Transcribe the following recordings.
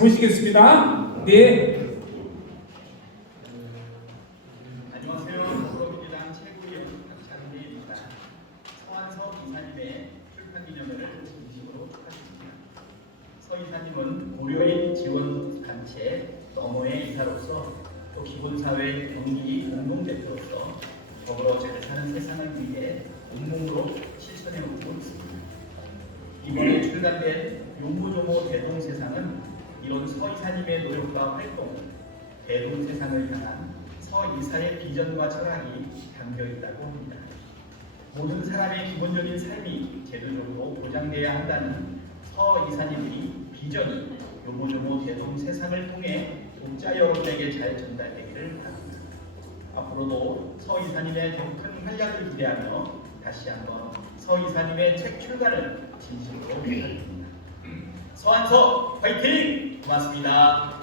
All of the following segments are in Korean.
보시겠습니다. 네. 안녕하세요. 더불어민주당 최고위원 박찬훈입니다. 서한서 이사님의 출판 기념회를 진심으로 축하드립니다. 서 이사님은 고려인 지원 단체 너머의 이사로서 또 기본사회 경기 공동대표로서 더불어 잘 사는 세상을 위해 온몸으로 실천해오고 있습니다. 이번에 출간된 요모조모 대동세상은 이런 서 이사님의 노력과 활동, 대동세상을 향한 서 이사의 비전과 철학이 담겨 있다고 합니다. 모든 사람의 기본적인 삶이 제도적으로 보장돼야 한다는 서 이사님의 비전이 요모조모 대동세상을 통해 독자 여러분에게 잘 전달되기를 바랍니다. 앞으로도 서 이사님의 더 큰 활약을 기대하며 다시 한번 서 이사님의 책 출간을 진심으로 축하드립니다. 서한서 화이팅! 고맙습니다.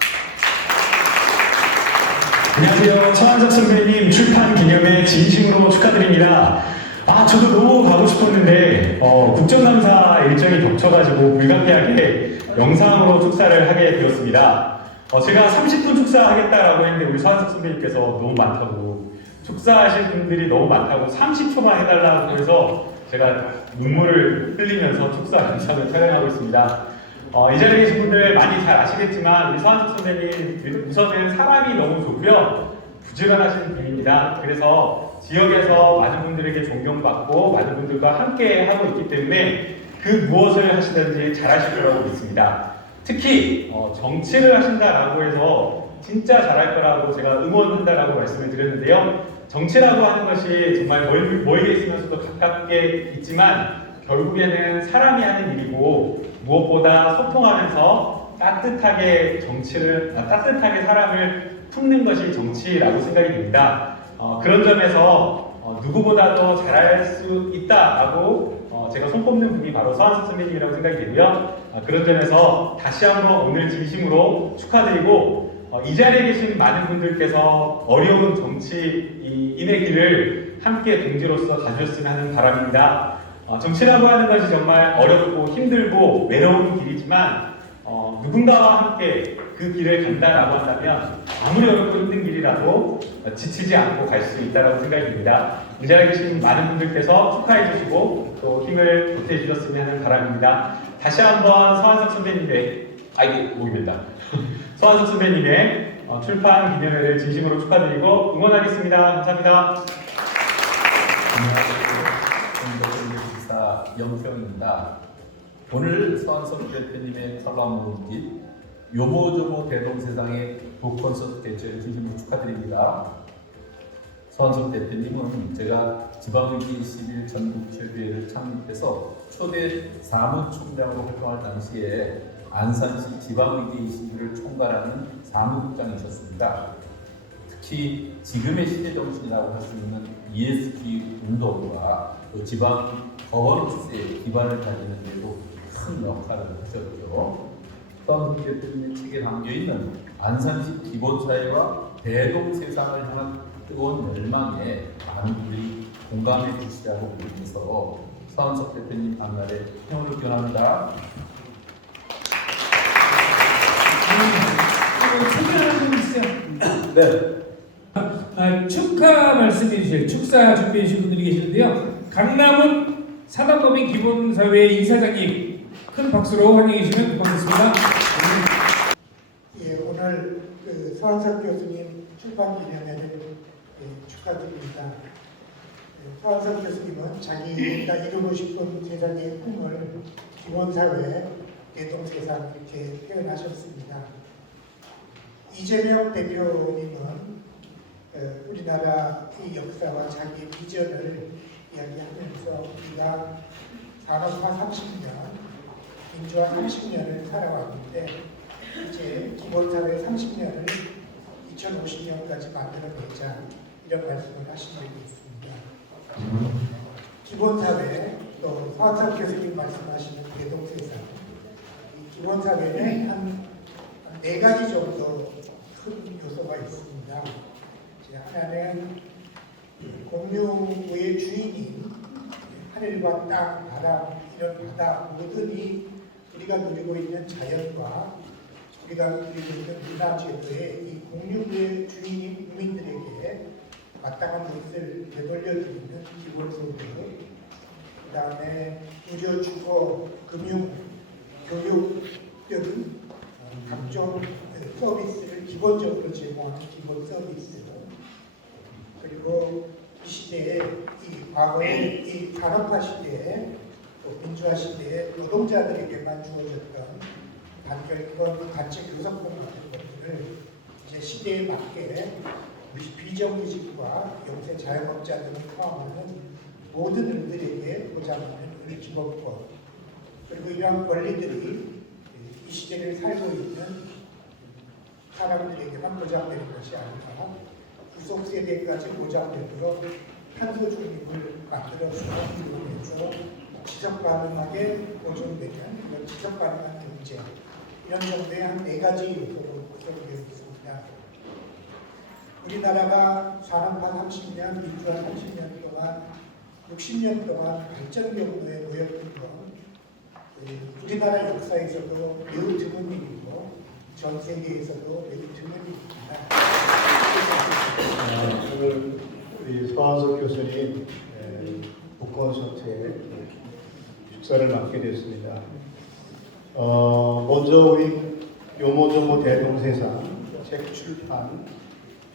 안녕하세요. 서한석 선배님 출판 기념회 진심으로 축하드립니다. 저도 너무 가고 싶었는데 국정감사 일정이 겹쳐가지고 불가피하게 영상으로 축사를 하게 되었습니다. 제가 30분 축사하겠다라고 했는데 우리 서한석 선배님께서 너무 많다고 축사하신 분들이 너무 많다고 30초만 해달라고 해서 제가 눈물을 흘리면서 축사 영상을 촬영하고 있습니다. 이 자리에 계신 분들 많이 잘 아시겠지만 우리 서한석 선배님 우선은 사람이 너무 좋고요. 부지런하신 분입니다. 그래서 지역에서 많은 분들에게 존경받고 많은 분들과 함께 하고 있기 때문에 그 무엇을 하시든지 잘하실 거라고 믿습니다. 특히 정치를 하신다라고 해서 진짜 잘할 거라고 제가 응원한다라고 말씀을 드렸는데요. 정치라고 하는 것이 정말 멀게 있으면서도 가깝게 있지만 결국에는 사람이 하는 일이고 무엇보다 소통하면서 따뜻하게 사람을 품는 것이 정치라고 생각이 됩니다. 그런 점에서 누구보다도 잘할 수 있다라고 제가 손꼽는 분이 바로 서한석 선배님이라고 생각이 되고요. 그런 점에서 다시 한번 오늘 진심으로 축하드리고 이 자리에 계신 많은 분들께서 어려운 정치인의 길을 함께 동지로서 가주셨으면 하는 바람입니다. 정치라고 하는 것이 정말 어렵고 힘들고 외로운 길이지만 누군가와 함께 그 길을 간다라고 한다면 아무리 어렵고 힘든 길이라도 지치지 않고 갈 수 있다고 생각이 듭니다. 이 자리에 계신 많은 분들께서 축하해 주시고 또 힘을 보태 주셨으면 하는 바람입니다. 다시 한번 서한석 선배님의 목이 빈다. 서한석 선배님의 출판 기념회를 진심으로 축하드리고 응원하겠습니다. 감사합니다. 기사 영평입니다. 오늘 서한석 대표님의 칼럼으로 옮긴 요모조모 대동세상의 북콘서트 개최를 진심으로 축하드립니다. 서한석 대표님은 제가 지방위기 11 전국협의회를 창립해서 초대 사무총장으로 활동할 당시에 안산시 지방위기 21을 총괄하는 사무국장이셨습니다. 특히 지금의 시대 정신이라고 할 수 있는 ESG 운동과 또 지방 거버넌스의 기반을 다지는 데도 큰 역할을 하셨죠. 서한석 대표님의 책에 담겨있는 안산시 기본사회와 대동세상을 향한 뜨거운 열망에 많은 분들이 공감해 주시라고 믿어서 서한석 대표님 앞날에 행운을 기원합니다. 축하하는 분 있으세요? 네. 축하 말씀해 주실 축사 준비해 주신 분들이 계시는데요. 강남은 사단법인 기본사회 이사장님 큰 박수로 환영해 주시면 고맙겠습니다. 예, 오늘 서한석 교수님 출판 기념회를 축하드립니다. 서한석 교수님은 자기가 이루고 싶은 세상의 꿈을 기본사회, 대동세상 이렇게 표현하셨습니다. 이재명 대표님은 우리나라의 역사와 자기의 비전을 이야기하면서 우리가 산업화 30년, 민주화 30년을 살아왔는데 이제 기본사회 30년을 2050년까지 만들어내자 이런 말씀을 하신 적이 있습니다. 기본사회, 또 서한석 교수님 말씀하시는 대동세상, 이 기본사회는 한 4가지 정도 큰 요소가 있습니다. 하나는 공유의 주인인 하늘과 땅, 바람, 이런 바다 모든이 우리가 누리고 있는 자연과 우리가 누리고 있는 문화제도의 이 공유의 주인인 국민들에게 마땅한 것을 되돌려드리는 기본소득, 그 다음에 의료, 주거, 금융, 교육 등은 각종 서비스를 기본적으로 제공하는 기본 서비스, 그리고 이 시대에 이 과거의 이 산업화 시대에 또 민주화 시대에 노동자들에게만 주어졌던 단결권, 단체 교섭권 같은 것들을 이제 시대에 맞게 비정규직과 영세 자영업자 등을 포함하는 모든 일들에게 보장하는 기본권, 그리고 이러한 권리들이 이 시대를 살고 있는 사람들에게만 보장되는 것이 아니라 구속 세대까지 보장되도록 탄소 중립을 만들어서 이루면서 지속 가능하게 보존되는 이런 지속 가능한 경제, 이런 정도의 한 4가지 요소로 구성되어 있습니다. 우리나라가 산업화 30년, 민주화 30년 동안 60년 동안 발전 경로에 놓였던 건 우리나라 역사에서도 매우 드문 일이고 전 세계에서도 매우 드문 일입니다. 오늘 우리 서한석 교수님 북콘서트에 축사를 맡게 됐습니다. 먼저 우리 요모조모 대동세상 책 출판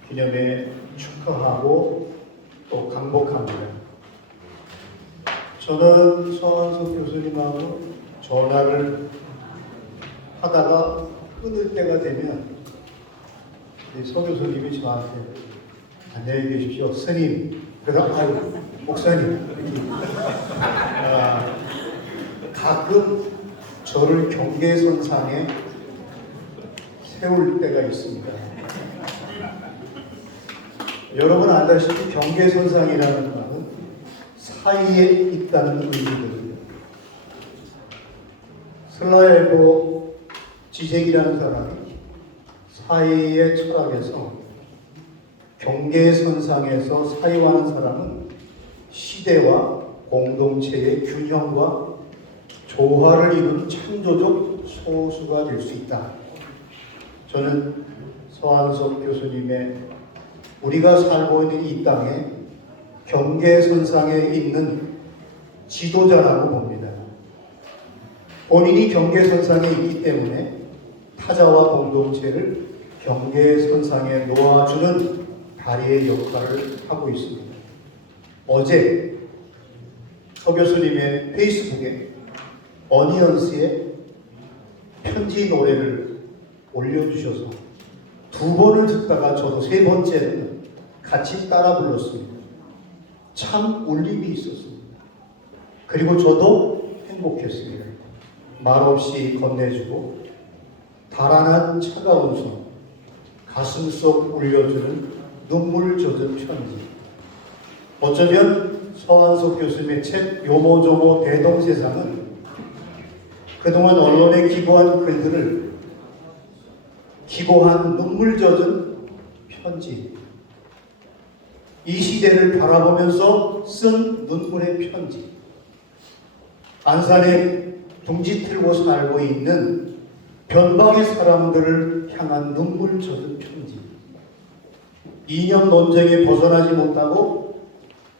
기념에 축하하고 또 강복합니다. 저는 서한석 교수님하고 전화를 하다가 끊을 때가 되면 서 교수님이 저한테 안녕히 계십시오, 스님. 그래서 아유, 목사님. 이렇게. 가끔 저를 경계선상에 세울 때가 있습니다. 여러분 알다시피 경계선상이라는 말은 사이에 있다는 의미거든요. 슬라엘보 지색이라는 사람이 사이의 철학에서 경계선상에서 사유하는 사람은 시대와 공동체의 균형과 조화를 이루는 창조적 소수가 될 수 있다. 저는 서한석 교수님의 우리가 살고 있는 이 땅에 경계선상에 있는 지도자라고 봅니다. 본인이 경계선상에 있기 때문에 타자와 공동체를 경계선상에 놓아주는 다리의 역할을 하고 있습니다. 어제 서 교수님의 페이스북에 어니언스의 편지 노래를 올려주셔서 2번을 듣다가 저도 3번째는 같이 따라 불렀습니다. 참 울림이 있었습니다. 그리고 저도 행복했습니다. 말없이 건네주고 달아난 차가운 손, 가슴속 울려주는 눈물 젖은 편지. 어쩌면 서한석 교수님의 책 요모조모 대동세상은 그동안 언론에 기고한 글들을 기고한 눈물 젖은 편지, 이 시대를 바라보면서 쓴 눈물의 편지, 안산에 둥지 틀고 살고 있는 변방의 사람들을 향한 눈물 젖은 편지, 이념 논쟁에 벗어나지 못하고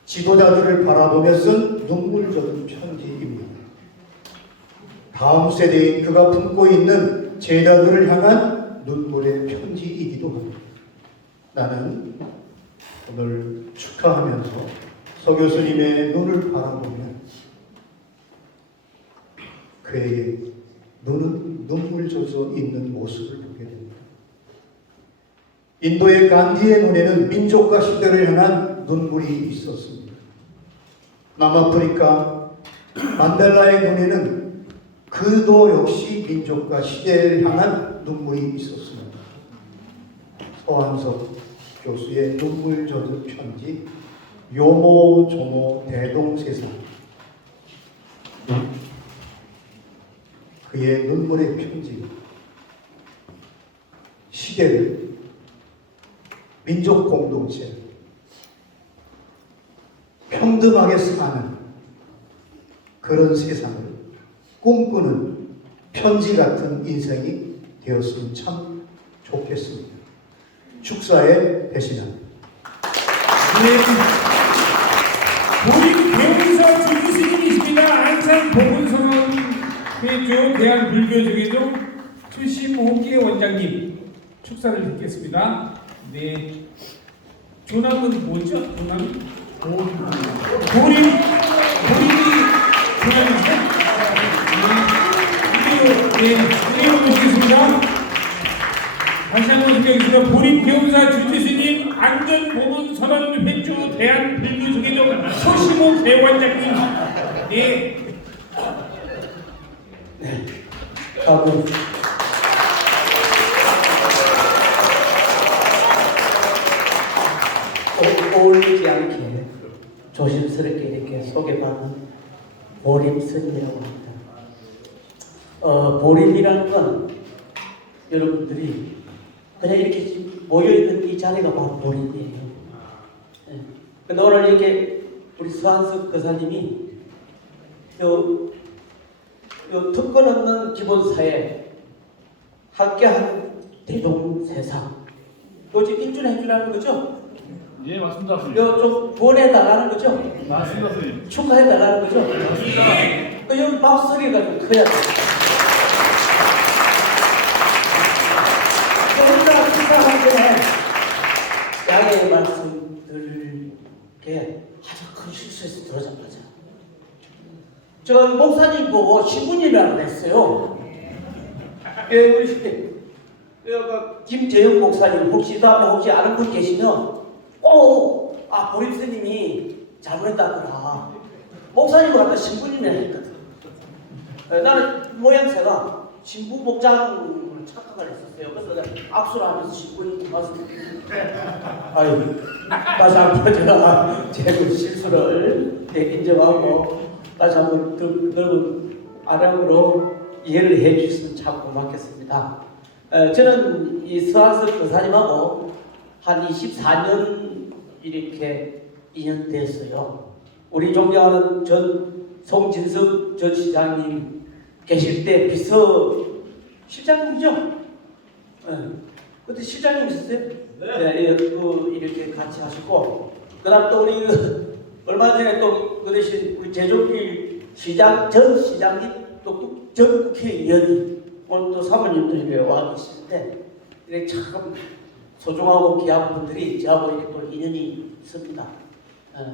지도자들을 바라보며 쓴 눈물 젖은 편지입니다. 다음 세대인 그가 품고 있는 제자들을 향한 눈물의 편지이기도 합니다. 나는 오늘 축하하면서 서 교수님의 눈을 바라보면 그의 눈은 눈물 젖어 있는 모습을 보게 됩니다. 인도의 간디의 눈에는 민족과 시대를 향한 눈물이 있었습니다. 남아프리카 만델라의 눈에는 그도 역시 민족과 시대를 향한 눈물이 있었습니다. 서한석 교수의 눈물 젖은 편지, 요모조모 대동세상, 그의 눈물의 편지, 시대를, 민족 공동체, 평등하게 사는 그런 세상을 꿈꾸는 편지 같은 인생이 되었으면 참 좋겠습니다. 축사에 배신합니다. 도림 배운사 주지스님이십니다. 안산 보건선언 회주 대한불교조계종 출신 홍기 원장님 축사를 듣겠습니다. 네, 조남은 뭐죠? 조남? 도림이 조남이죠? 네, 이리로 모시겠습니다. 다시 한번 소개하겠습니다. 보림 교사 주지스님 안전보건선언 회주 대한불교조계종 소시모 대원장님. 네. 하고 어울리지 않게 조심스럽게 이렇게 소개받는 보림선이라고 합니다. 보림이라는 건 여러분들이 그냥 이렇게 지금 모여있는 이 자리가 바로 보림이에요. 네. 근데 오늘 이렇게 우리 수한석 거사님이 요 특권 없는 기본사회 함께한 대동세상 요 지금 일준해 주라는 거죠? 예, 맞습니다. 요좀 보내 달라는 거죠? 맞습니다, 선생님. 축하해 달라는 거죠? 여기 박수 소리가 좀 커야 돼. 혼자 축하하기 전에 양해의 말씀 드릴게 아주 큰 실수에서 들어잡아자. 저 목사님 보고 신부님이라고 했어요. 우리 김재영 목사님 혹시 다음에 혹시 아는 분 계시면 보림 스님이 잘못했다더라. 목사님을 갖다 신부님이라 했거든. 나는 모양새가 신부 목장을 착각을 했었어요. 그래서 내가 악수를 하면서 신부님 고맙습니다. 아유, 다시 한번 제가 제 실수를 인정하고 다시 한번 넓은 아량으로 이해를 해주셨으면 참 고맙겠습니다. 저는 이 서한석 거사님하고 한 24년 이렇게 인연 됐어요. 우리 존경하는 전 송진석 전 시장님 계실 때 비서 실장님이죠? 그때 실장님 있었어요? 네. 이렇게 같이 하시고 그다음 또 우리 얼마 전에 또 그 대신 우리 제조길 시장 전 시장님 또 전 국회의원이 오늘 또 사모님도 이렇게 와 계시는데 이렇게 참 소중하고 귀한 분들이 저하고 이렇게 또 인연이 있습니다.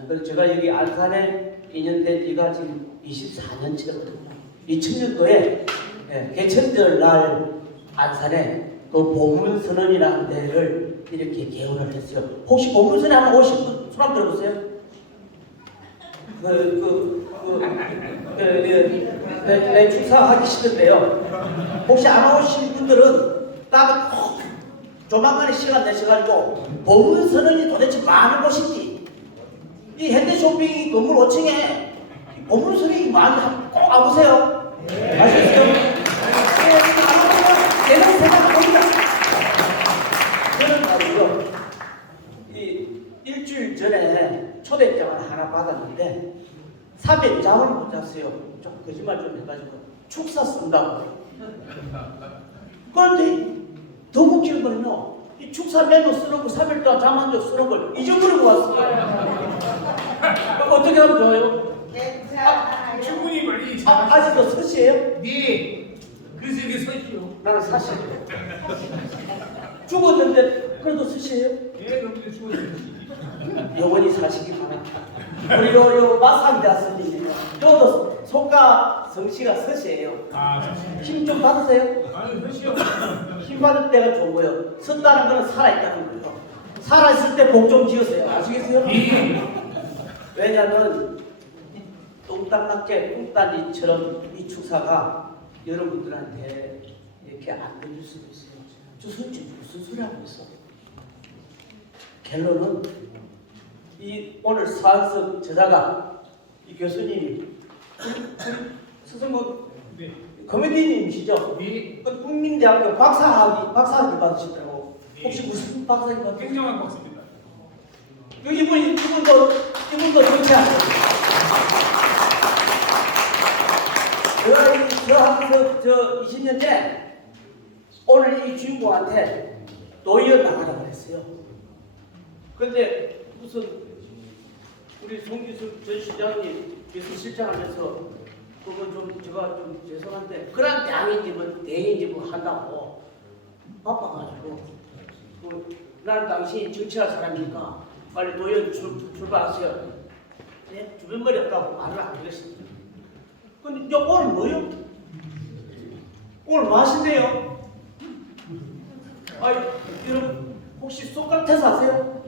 그래서 제가 여기 안산에 인연된 지가 지금 24년째거든요. 2000년도에 개천절 날 안산에 그 보문선언이라는 데를 이렇게 개원을 했어요. 혹시 보문선언에 한번 오신 분 손 한번 들어보세요. 내 축사하기 싫은데요. 혹시 안 오신 분들은 나도 꼭 조만간에 시간 내셔가지고 보문선언이 도대체 많은 곳인지 이 현대쇼핑 건물 5층에 보문선언이 많은 꼭 와보세요. 아시겠어요? 내가 생각을 봅니다. 저는 말이요. 이 일주일 전에 초대장을 하나 받았는데 300장을 못 잤어요. 좀 거짓말 좀 해가지고 축사 쓴다고. 그런데 더 웃기는 거는요. 이 축사 메모 쓰는 거 3일 동안 잠 안 자고 쓰는 걸 잊어버리고 왔어요. 어떻게 하면 좋아요? 충분히 많이 아직도 서시에요? 네. 그래서 이게 서시요. 나는 사실 죽었는데 그래도 서시에요? 예, 그런데 죽었어요. 영원히 사시기 바랍니다. 우리 요 마상자 스님이요. 저도 속가 성씨가 서시에요. 아, 좋습니다. 힘 좀 받으세요. 아유, 서시요. 힘 받을 때가 좋은 거예요. 섰다는 거는 살아있다는 거예요. 살아있을 때 복 좀 지으세요. 아시겠어요? 왜냐하면 똥땅맞게 똥딴지처럼 이 축사가 여러분들한테 이렇게 안 들릴 수도 있어요. 저 솔직히 무슨 소리 하고 있어? 결론은 이 오늘 사안석 저자가 이 교수님이 스승부 네. 코미디님이시죠? 네. 그 국민대학교 박사학위 받으셨다고. 혹시 무슨 박사학위 받으셨어요? 행정학 박사입니다. 이분도 정치하셨어요. 저 20년째 오늘 이 주인공한테 노여 나가라고 했어요. 근데 무슨 우리 송기수 전 시장님 비서실장하면서 그건 좀 제가 좀 죄송한데 그런 대항인지 뭐 대행인지 뭐 한다고 바빠가지고 난 당신이 정치할 사람이니까 빨리 노연 출발하세요. 네? 주변머리 없다고 말을 안 드렸습니다. 근데 이제 오늘 뭐요? 오늘 뭐 하신대요? 아이 여러분 혹시 소크라테스 아세요?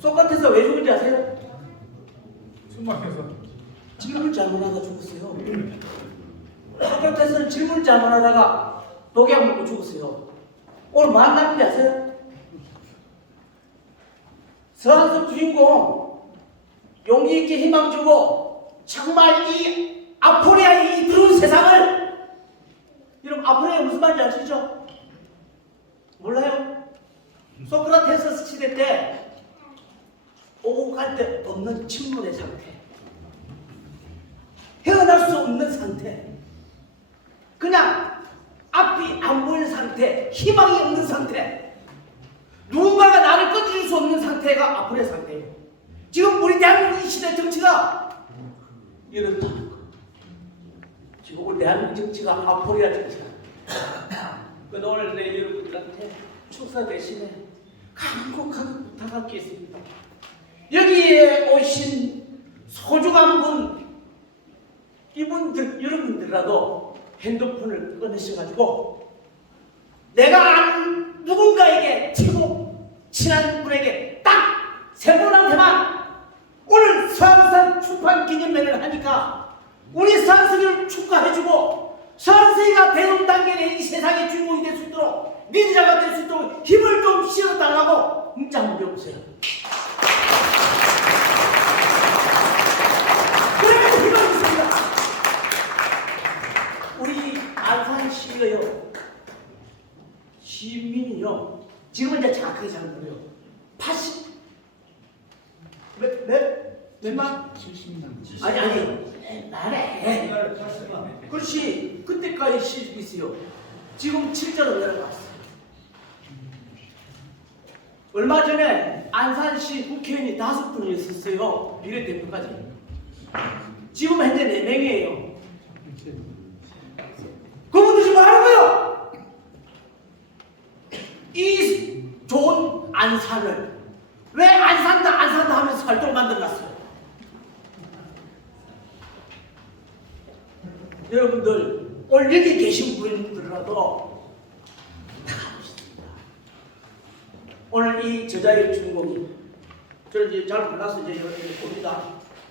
소크라테스가 왜 죽은지 아세요? 숨 막혀서. 질문을 잘못하다 죽었어요. 소크라테스는 질문을 잘못하다가 독약 먹고 죽었어요. 오늘 뭐 한다는지 아세요? 서한섭 주인공 용기 있게 희망 주고 정말 이 아포리아의 이 드러운 세상을 여러분 아포리아 무슨 말인지 아시죠? 몰라요? 소크라테스 시대 때 오고 갈 데 없는 침몰의 상태, 헤어날 수 없는 상태, 그냥 앞이 안 보이는 상태, 희망이 없는 상태, 누군가가 나를 꺼줄 수 없는 상태가 아포리아 상태예요. 지금 우리 대한민국 이 시대 정치가 이렇다는 거. 지금 우리 대한민국 정치가 아포리아 정치다. 그래서 오늘 내 여러분들한테 축사 대신에 간곡하게 부탁할 게 있습니다. 여기에 오신 소중한 분, 이분들, 여러분들이라도 핸드폰을 꺼내셔가지고 내가 아는 누군가에게 최고 친한 분에게 딱 세 분한테만 오늘 서한섭 출판 기념회를 하니까 우리 서한섭이를 축하해주고 서한섭이가 대동단계의 이 세상의 주인공이 될 수 있도록 리더자가 될 수 있도록 힘을 좀 실어달라고 문자 한번 줘보세요. 그래서 희망이 있습니다. 우리 안산시의요 시민이요 지금은 이제 정확하게 잘 모르요 80 몇만? 70만. 아니 옛날에 그렇지 그때까지 시집이 있어요. 지금 7절로 내려갔어요. 얼마 전에 안산시 국회의원이 5분이 있었어요. 비례대표까지. 지금 현재 4명이에요. 그분들 지금 하는 거예요. 이 좋은 안산을 왜 안 산다 하면서 활동을 만들어놨어요. 여러분들 오늘 여기 계신 분들이라도 다 아십니다. 오늘 이 저자의 주인공이 저는 이제 잘 몰라서 이제 여러분들 봅니다.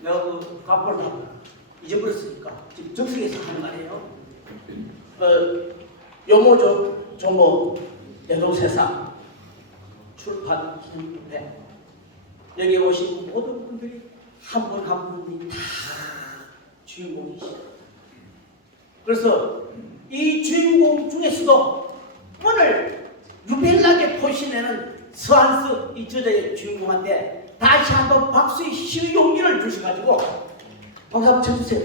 내가 그 가포를 잊어버렸으니까 지금 정석에서 하는 말이에요. 요모조 조모 대동세상 출판 기념회 여기 오신 모든 분들이 한 분 한 분이 다 주인공이시다. 그래서 이 주인공 중에서도 오늘 유별나게 포신하는 서한섭 이 저자의 주인공한테 다시 한번 박수의 시의 용기를 주셔가지고 박수 한번 쳐주세요.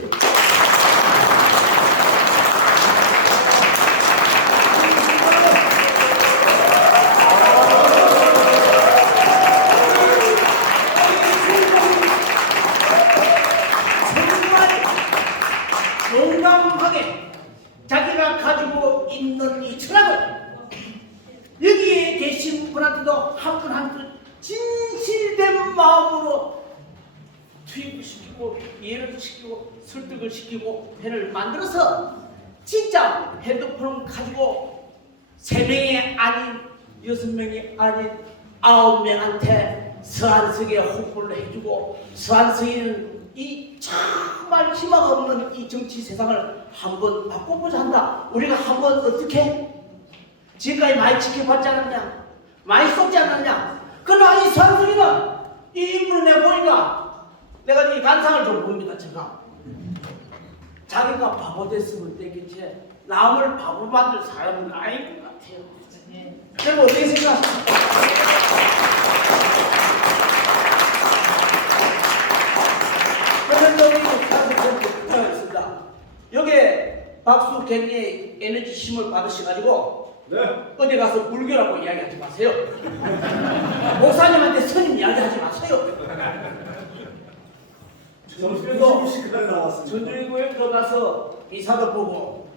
용감하게 자기가 가지고 있는 이 철학을 여기에 계신 분한테도 한 분 한 분 진실된 마음으로 투입을 시키고 이해를 시키고 설득을 시키고 회를 만들어서 진짜 핸드폰을 가지고 3명이 아닌 6명이 아닌 9명한테 서한석에 홍보를 해주고 서한석이는 이 정말 희망 없는 이 정치 세상을 한번 바꿔보자 한다. 우리가 한번 어떻게 지금까지 많이 지켜봤지 않았냐, 많이 쏟지 않았냐. 그러나 이 서한석이는 이 인물을 내가 보니까 내가 이 관상을 좀 봅니다. 제가 자기가 바보 됐으면 되겠지 남을 바보 만들 사람은 아닌 것 같아요. 여러분 어떻게 생각하십니까? 여기에 박수 갱리의 에너지 힘을 받으셔가지고 네. 어디 가서 불교라고 이야기하지 마세요. 목사님한테 스님 이야기하지 마세요. 그리고 전주교회도 가서 이사도 보고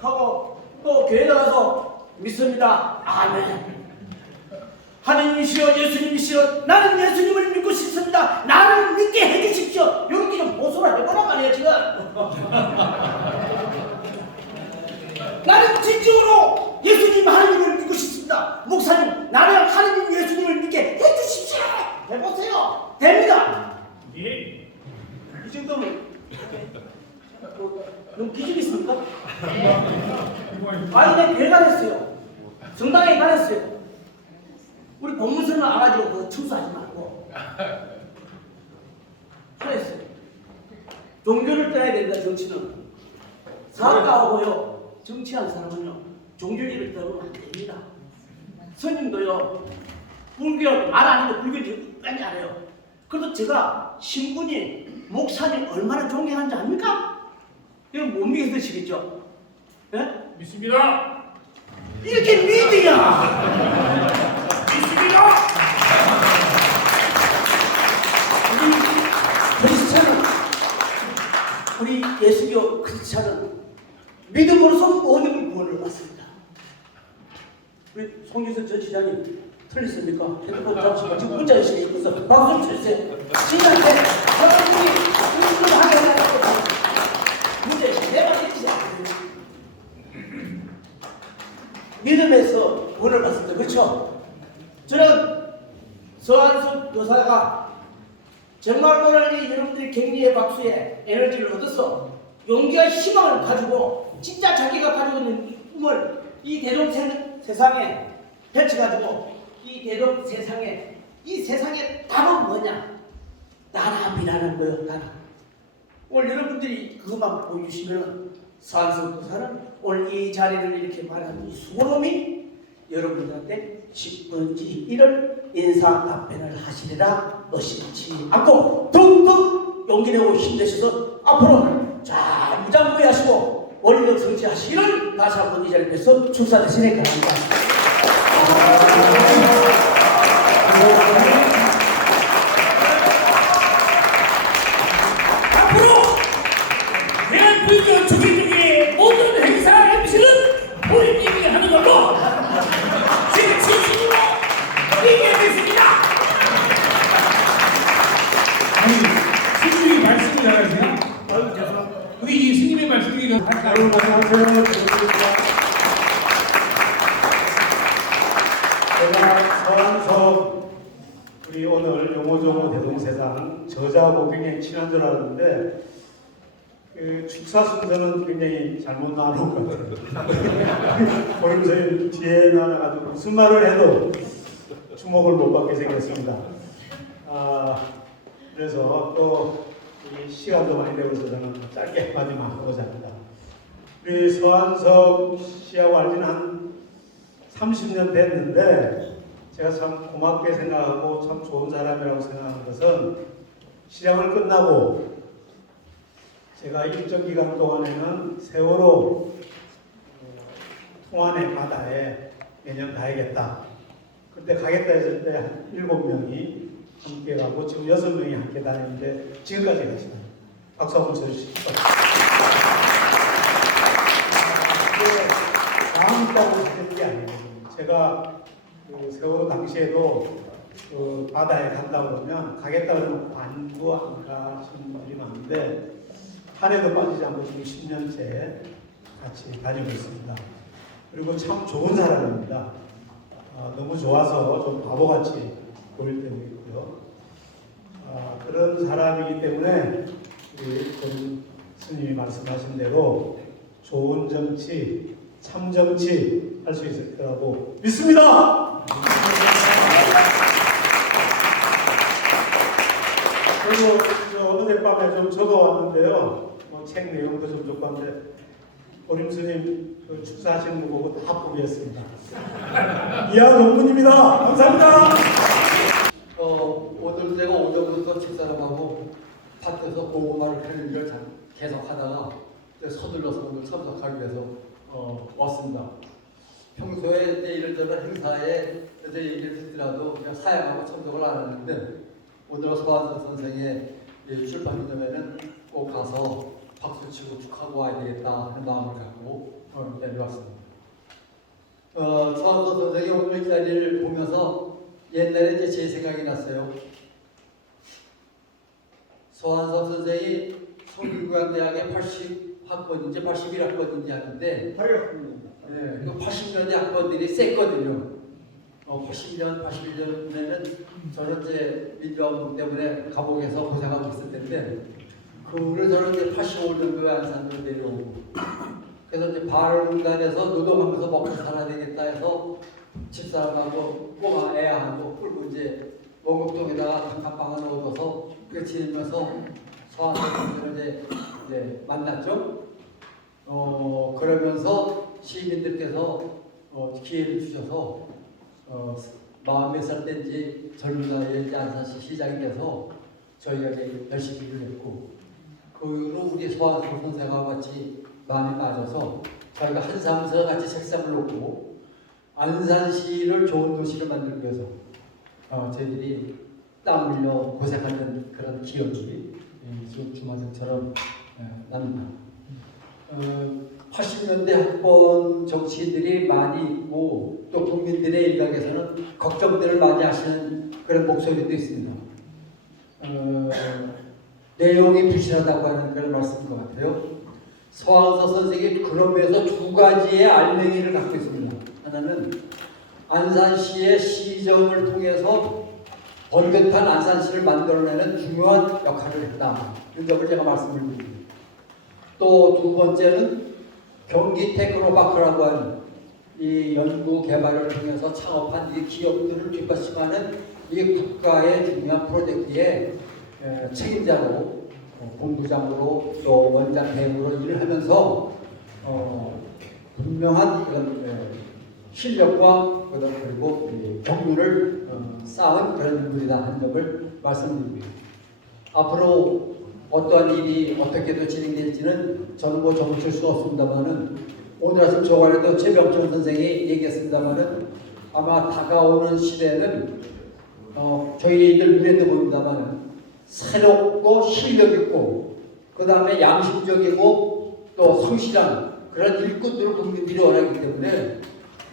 하고 또 교회 나가서 믿습니다. 아멘. 하느님이시여 예수님이시여 나는 예수님을 믿고 싶습니다. 나를 믿게 해주십시오. 이렇게 좀 보소라 해보란 말이에요 지금. 나는 진정으로 예수님 하느님을 믿고 싶습니다. 목사님 나는 하느님 예수님을 믿게 해주십시오. 해보세요. 됩니다. 예. 이 정도면 너무 기준이 있습니까? 아니 내가 교회 다녔어요. 성당에 다녔어요. 우리 법문서는 와가지고 그 청소하지 말고 그랬어요. 종교를 떠나야 된다. 정치는 사업가하고요 정치하는 사람은요 종교를 떠나면 안 됩니다. 스님도요 불교 말 안 해도 불교를 끝까지 알아요. 그래도 제가 신부님 목사님 얼마나 존경하는지 압니까? 이건 못 믿으시겠죠? 예? 믿습니다. 이렇게 믿어야 믿습니다. 우리 크리스찬은 우리 예수교 크리스찬은 믿음으로서 모든 구원을 받습니다. 우리 송규선 전 지장님 틀렸습니까? 핸드폰 잡으시고 지금 문자 주시면서 박수 좀 주세요. 지장한테 여러분이 믿음을 하게 해달라고 문제 내가 했지 믿음에서 구원을 받습니다. 그렇죠? 저는 서한수 여사가 정말 오늘 이 여러분들이 격리의 박수에 에너지를 얻어서 용기와 희망을 가지고 진짜 자기가 가지고 있는 이 꿈을 이 대동 세상에 펼쳐가지고 이 대동 세상에 이 세상의 답은 뭐냐? 나라비라는 거예요. 나라. 오늘 여러분들이 그것만 보여주시면 서한수 여사는 오늘 이 자리를 이렇게 말하는 이 수고로움이 여러분들한테 10분지 1을 인사 답변을 하시리라 의심치 않고 더욱더 용기 내고 힘내셔서 앞으로 잘 무장부여하시고 원력 성취하시기를 다시 한번 이 자리에서 축사드리니 바랍니다. 앞으로 대한불교 주기중의 모든 행사 MC는 본인님이 하는 걸로 지금 진심으로 얘기하겠습니다. 아니 스님이 말씀을 잘하세요? 아유, 죄송합니다. 근데 이 스님의 말씀이 좀 여러분 안녕하세요. 제가 서한석 우리 오늘 용호정호 대동세상 저자하고 굉장히 친한 줄 알았는데 그 축사 순서는 굉장히 잘못 나눈 것 같아요. 보름선님 뒤에 나와가지고 무슨 말을 해도 주목을 못 받게 생겼습니다. 그래서 또 이 시간도 많이 되고 있어서 저는 짧게 마지막 하고자 합니다. 우리 서한석 씨하고 알지는 한 30년 됐는데 제가 참 고맙게 생각하고 참 좋은 사람이라고 생각하는 것은 시장을 끝나고 제가 일정 기간 동안에는 세월호 통안의 바다에 내년 가야겠다. 그때 가겠다 했을 때 한 7명이 함께 가고 지금 6명이 함께 다니는데 지금까지 가시나요? 박수 한번 쳐주시죠. 마음 있다고 하는 게 아니거든요. 제가 그 세월호 당시에도 그 바다에 간다 그러면 가겠다 그러면 반구 안 가시는 분들이 많은데 한 해도 빠지지 않고 지금 10년째 같이 다니고 있습니다. 그리고 참 좋은 사람입니다. 너무 좋아서 좀 바보같이 보일 때도 있고요. 그런 사람이기 때문에 우리 전 스님이 말씀하신 대로 좋은 정치, 참 정치 할 수 있을 거라고 믿습니다. 그리고 어젯밤에 좀 적어왔는데요. 책 내용도 좀 적었는데 보림 스님 그 축사하시는 거 보고 다 포기했습니다. 이하 농부입니다. 감사합니다. 오늘 내가 오전부터 집사람하고 밭에서 고구마를 캐는 걸 계속 하다가 서둘러서 오늘 참석하기 위해서 왔습니다. 평소에 이제 이런저런 행사에 그저 얘기를 듣더라도 그냥 사양하고 참석을 안 하는데 오늘 서한석 선생의 이 출판 기념회는 꼭 가서 박수 치고 축하하고 와야 되겠다 하는 마음을 갖고 내려왔습니다. 서한석 선생이 오늘 이 자리를 보면서 옛날에 이제 제 생각이 났어요. 서한석 선생이 성균관대학의 80학번인지 81학번인지 하는데 80년대 학번들이 셌거든요. 80년, 81년에는 저는 이제 민주화운동 때문에 감옥에서 고생하고 있을 텐데 그를 저는 이제 85년도에 안산으로 내려오고 그래서 이제 발음단에서 노동하면서 먹고 살아야 되겠다 해서 집사람하고 꼬마 애하고 끌고 이제 원곡동에다가 단칸방을 얻어서 그 지내면서 서한선생을 이제 만났죠. 그러면서 시민들께서 기회를 주셔서 40몇 살 때인지 젊은 나이에 이제 안산시 시장이 돼서 저희가 이제 열심히 일을 했고 그 후로 우리 서한선 선생과 같이 마음에 빠져서 저희가 한 사무소 같이 책상을 놓고 안산시를 좋은 도시를 만들기 위해서 저희들이 땀 흘려 고생하는 그런 기억이 주마등처럼 납니다. 80년대 학번 정치인들이 많이 있고 또 국민들의 일각에서는 걱정들을 많이 하시는 그런 목소리도 있습니다. 내용이 부실하다고 하는 그런 말씀인 것 같아요. 서한석 선생이 그런 면에서 두 가지의 알맹이를 갖고 있습니다. 하나는 안산시의 시정을 통해서 번듯한 안산시를 만들어내는 중요한 역할을 했다. 이 점을 제가 말씀을 드립니다. 또 두 번째는 경기 테크노파크라고 하는 이 연구 개발을 통해서 창업한 이 기업들을 뒷받침하는 이 국가의 중요한 프로젝트의 책임자로 본부장으로 또 원장 대행으로 일을 하면서 분명한 그런 실력과 그리고 경륜을 쌓은 그런 인물이다 하는 점을 말씀드립니다. 앞으로 어떠한 일이 어떻게도 진행될지는 저는 뭐 정칠 수 없습니다만은 오늘 아침 조간에도 최병천 선생이 얘기했습니다만은 아마 다가오는 시대는 저희들 눈에도 보입니다만은 새롭고 실력 있고 그 다음에 양심적이고 또 성실한 그런 일꾼들을 국민들이 원하기 때문에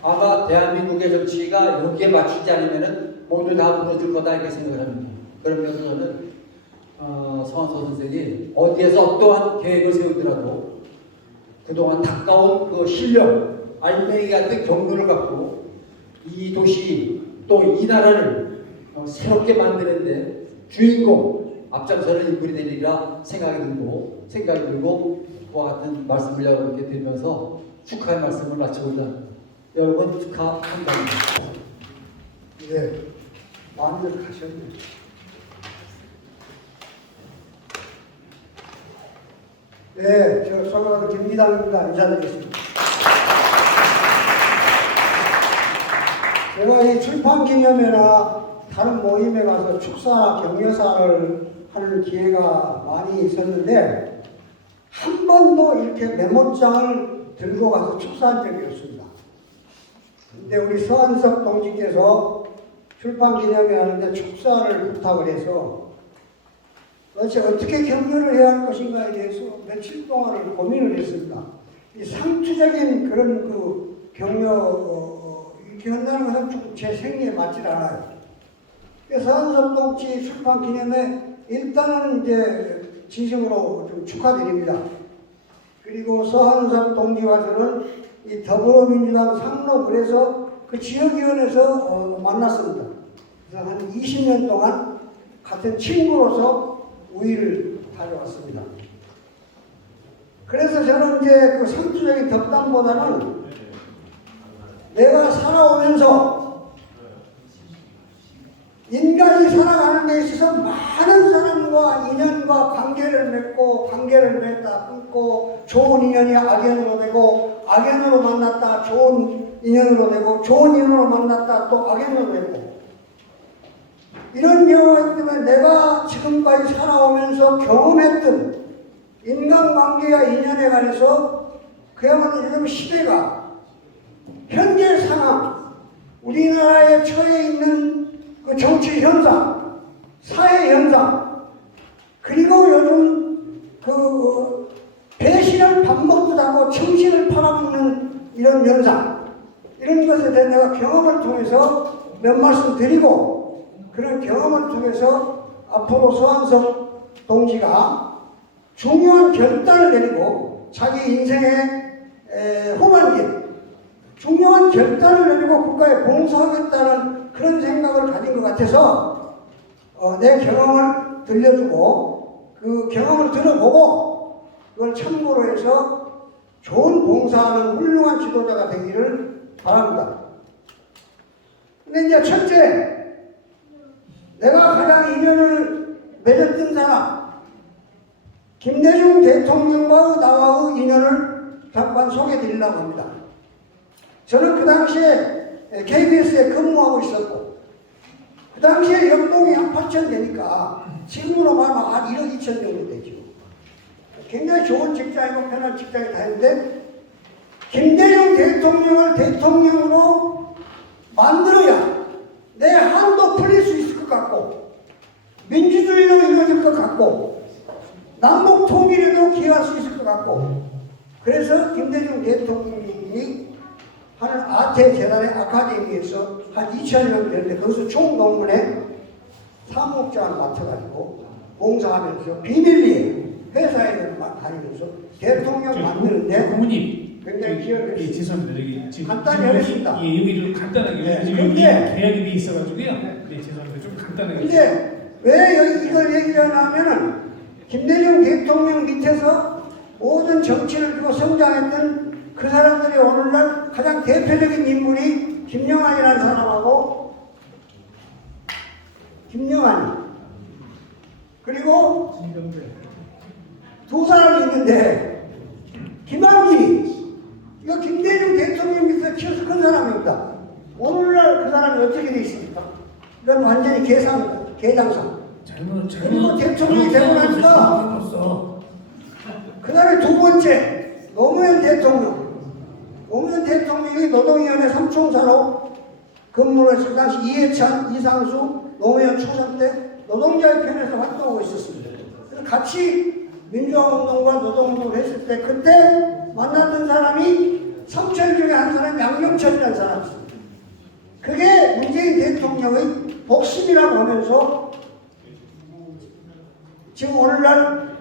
아마 대한민국의 정치가 여기에 맞추지 않으면은 모두 다 무너질 거다 이렇게 생각을 합니다. 그러면서 저는 서한석 선생이 어디에서 어떠한 계획을 세우더라도 그동안 닦아온 그 실력, 알맹이 같은 경륜을 갖고 이 도시 또 이 나라를 새롭게 만드는데 주인공, 앞장서는 인물이 되리라 생각이 들고 그와 같은 말씀을 여러분께 드리면서 축하의 말씀을 마치고자 합니다. 여러분 축하한답니다. 네, 많이들 가셨네요. 네, 저 소가도 김기당입니다. 인사드리겠습니다. 제가 이 출판 기념회나 다른 모임에 가서 축사나 격려사를 하는 기회가 많이 있었는데 한 번도 이렇게 메모장을 들고 가서 축사한 적이 없습니다. 근데 우리 서한석 동지께서 출판 기념회 하는데 축사를 부탁을 해서 도대체 어떻게 격려를 해야 할 것인가에 대해서 며칠 동안을 고민을 했습니다. 이 상투적인 그런 그 격려 이렇게 한다는 것은 좀 제 생리에 맞질 않아요. 그래서 서한석 동지 출판 기념회 일단은 이제 진심으로 좀 축하드립니다. 그리고 서한석 동지와 저는 이 더불어민주당 상록을에서 그 지역위원회에서 만났습니다. 그래서 한 20년 동안 같은 친구로서 우위를 가져왔습니다. 그래서 저는 이제 그 상투적인 덕담보다는 내가 살아오면서 인간이 살아가는 데 있어서 많은 사람과 인연과 관계를 맺고 관계를 맺다 끊고 좋은 인연이 악연으로 되고 악연으로 만났다 좋은 인연으로 되고 좋은 인연으로 만났다 또 악연으로 되고 이런 경우가 있기 때문에 내가 지금까지 살아오면서 경험했던 인간관계와 인연에 관해서 그야말로 요즘 시대가 현재 상황, 우리나라에 처해 있는 그 정치 현상, 사회 현상, 그리고 요즘 그 배신을 밥 먹듯 하고 정신을 팔아먹는 이런 현상, 이런 것에 대해 내가 경험을 통해서 몇 말씀 드리고, 그런 경험을 통해서 앞으로 소환석 동지가 중요한 결단을 내리고 자기 인생의 후반기에 중요한 결단을 내리고 국가에 봉사하겠다는 그런 생각을 가진 것 같아서 내 경험을 들려주고 그 경험을 들어보고 그걸 참고로 해서 좋은 봉사하는 훌륭한 지도자가 되기를 바랍니다. 근데 이제 첫째, 내가 가장 인연을 맺었던 사람, 김대중 대통령과 나와의 인연을 잠깐 소개해드리려고 합니다. 저는 그 당시에 KBS에 근무하고 있었고, 그 당시에 연봉이 한 8천 되니까 지금으로 말하면 한 1억 2천 정도 되죠. 굉장히 좋은 직장이고 편한 직장이 다 있는데, 김대중 대통령을 대통령으로 만들어야 내 한도 풀릴 수 있을 것 같고, 민주주의로 이루어질 것 같고, 남북 통일에도 기여할 수 있을 것 같고, 그래서 김대중 대통령이 하는 아태 재단의 아카데미에서 한 2000년 되는데 거기서 총동문회 사무국장을 맡아가지고 봉사하면서 비밀리에 회사에 다니면서 대통령 만드는데 고모님 굉장히 기여를 예, 했습니다. 죄송합니다. 여기 지금 간단히 하겠습니다. 예, 여기 좀 간단하게 네, 지금 여기 근데- 계약이 돼 있어가지고요. 네, 죄송합니다. 좀 간단하게. 근데 왜 여기 이걸 얘기하냐면은 김대중 대통령 밑에서 모든 정치를 그리고 성장했던 그 사람들이 오늘날 가장 대표적인 인물이 김영환이라는 사람하고 김영환이 그리고 두 사람이 있는데 김한길이 이거 김대중 대통령 밑에서 키워서 큰 사람입니다. 오늘날 그 사람이 어떻게 돼 있습니까? 이건 완전히 계장상. 그리고 대통령이 되고 나니까 그 다음에 두 번째 노무현 대통령. 노무현 대통령이 노동위원회 3총사로 근무를 했을 당시 이해찬, 이상수, 노무현 초선 때 노동자의 편에서 활동하고 있었습니다. 그래서 같이 민주화운동과 노동운동을 했을 때 그때 만났던 사람이 성철 중에 한 사람이 양경철이라는 사람이었습니다. 그게 문재인 대통령의 복심이라고 하면서 지금 오늘날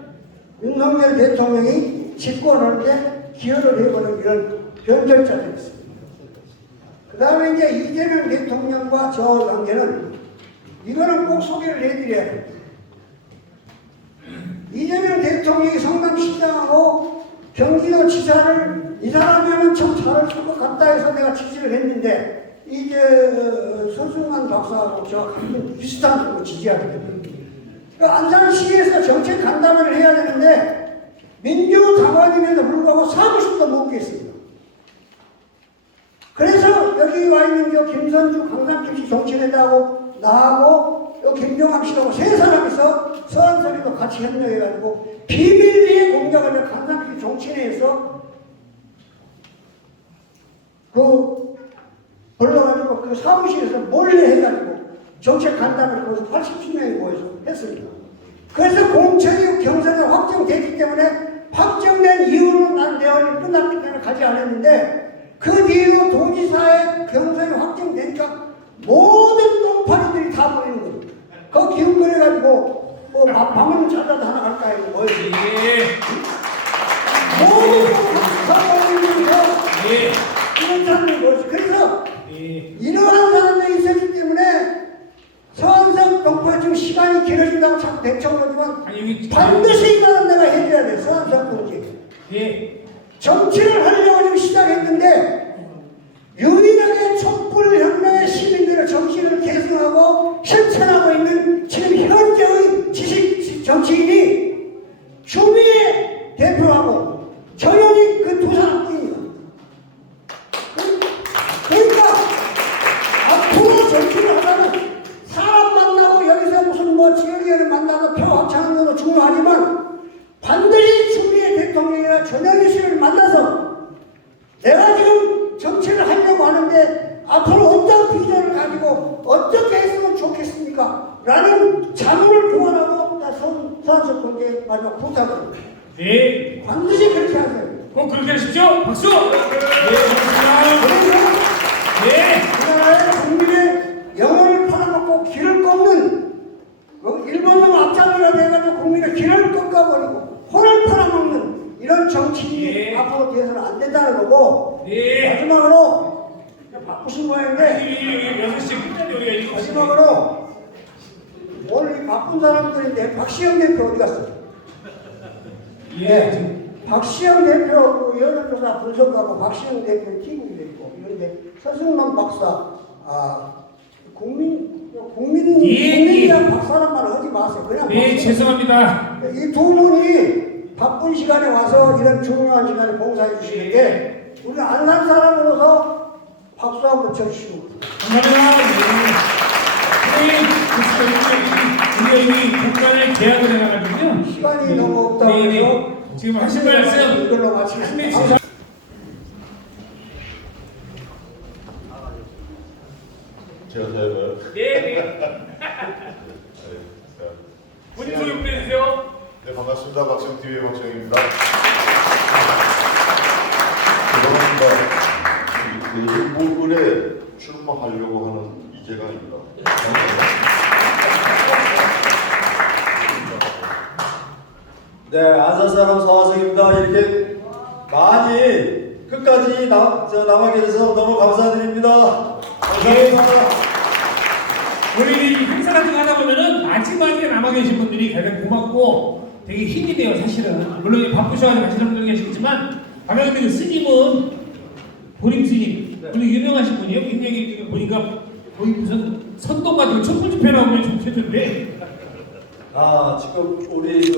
윤석열 대통령이 집권하는데 기여를 해보는 이런 변절자들이 있습니다. 그 다음에 이제 이재명 대통령과 저 관계는 이거는 꼭 소개를 해드려야 됩니다. 이재명 대통령이 성남시장하고 경기도 지사를 이 사람이면 참 잘할 것 같다 해서 내가 지지를 했는데 이제 손승환 박사하고 저와 비슷한 지지하게 됩니다. 안산시에서 정책 간담회를 해야 되는데 민주당원임에도 불구하고 사무실도 못 구했습니다. 그래서 여기 와 있는 저 김선주, 강남김씨 정치회장하고 나하고 요 김종학 씨하고 세 사람이서 서한소리도 같이 협력해가지고 비밀리에 공작을 강남김씨 정치회에서 불러가지고 그 사무실에서 몰래 해가지고 정책 간담회를 거기서 80명이 모여서 했습니다. 그래서 공천이 경선에 확정됐기 때문에 확정된 이후로 난 내원이 끝났기 때문에 가지 않았는데 그 뒤로 도지사의 경선이 확정되니까 모든 똥파리들이 다 모이는 거예요. 그 기웃거려가지고 뭐 밤을 찾아도 하나 갈까 이거 뭐예요? 모든 똥파리 다 모이면서 이런 사람들이 모였어요. 그래서 이러한 사람들이 있었기 때문에 서한석 동파 지금 시간이 길어진다고 자꾸 대처하지만 반드시 이거는 내가 해줘야 돼. 서한석 동지. 정치를 하려고 지금 시작했는데 유일하게 촛불혁명의 시민들의 정신을 계승하고 실천하고 있는 지금 현재의 지식 정치인이 추미애 대표하고 전현희 그 두 사람뿐입니다. 그러니까 앞으로 정치를 하자면 사람 만나고 여기서 무슨 뭐 지역위원회 만나서 표 합창하는 것도 중요하지만 반드시 추미애 대통령이나 전현희 씨를 만나서 첫 번째 마지막 부탁을 네, 반드시 그렇게 하세요. 꼭 그렇게 하십시오. 박수. 네, 고맙습니다. 네. 우리나라의 국민의 영혼을 팔아먹고 길을 꺾는 일본놈 앞잡이가 돼가지고 국민의 길을 꺾어버리고 혼을 팔아먹는 이런 정치인이 예. 앞으로 돼서는 안 된다는 거고 네. 마지막으로 바쁘신 모양인데 6시 끝까지 우리가 7시. 마지막으로 오늘 이 바쁜 사람들인데 박시영 대표 어디 갔어요? 예. 박시영 대표 그 여론조사 분석하고 박시영 대표 팀이 있고 이런데 서승만 박사 국민이란 박사란 말을 하지 마세요. 그냥 네, 박사. 죄송합니다. 이 두 분이 바쁜 시간에 와서 이런 중요한 시간에 봉사해 주시는데 우리 안산 사람으로서 박수 한번 쳐주시고 감사합니다. 우리가 이미 국간을 계약을 해놔가지고요. 시간이 너무 없다고 네, 해서 네. 지금 하신 말씀 이걸로 마치겠습니다. 제가 사연을 네. 본인 소개 부탁드려주세요. 네, 반갑습니다. 박정 TV의 박정입니다. 죄송합니다. 일본군에 출마하려고 하는 이재강입니다. 네, 안산 사람 서화성입니다. 이렇게 많이 끝까지 남아 계셔서 너무 감사드립니다. 감사합니다. 우리 이 행사 같은 거 하다 보면은 마지막에 남아 계신 분들이 가장 고맙고 되게 힘이 돼요, 사실은. 물론 바쁘셔가지고 가시는 분들 계시겠지만, 아까 그 스님은 보림 스님, 그리고 유명하신 분이에요. 굉장히 지금 보니까 거의 무슨 선동 같은 촛불 집회 나오면 좋겠던데. 지금 우리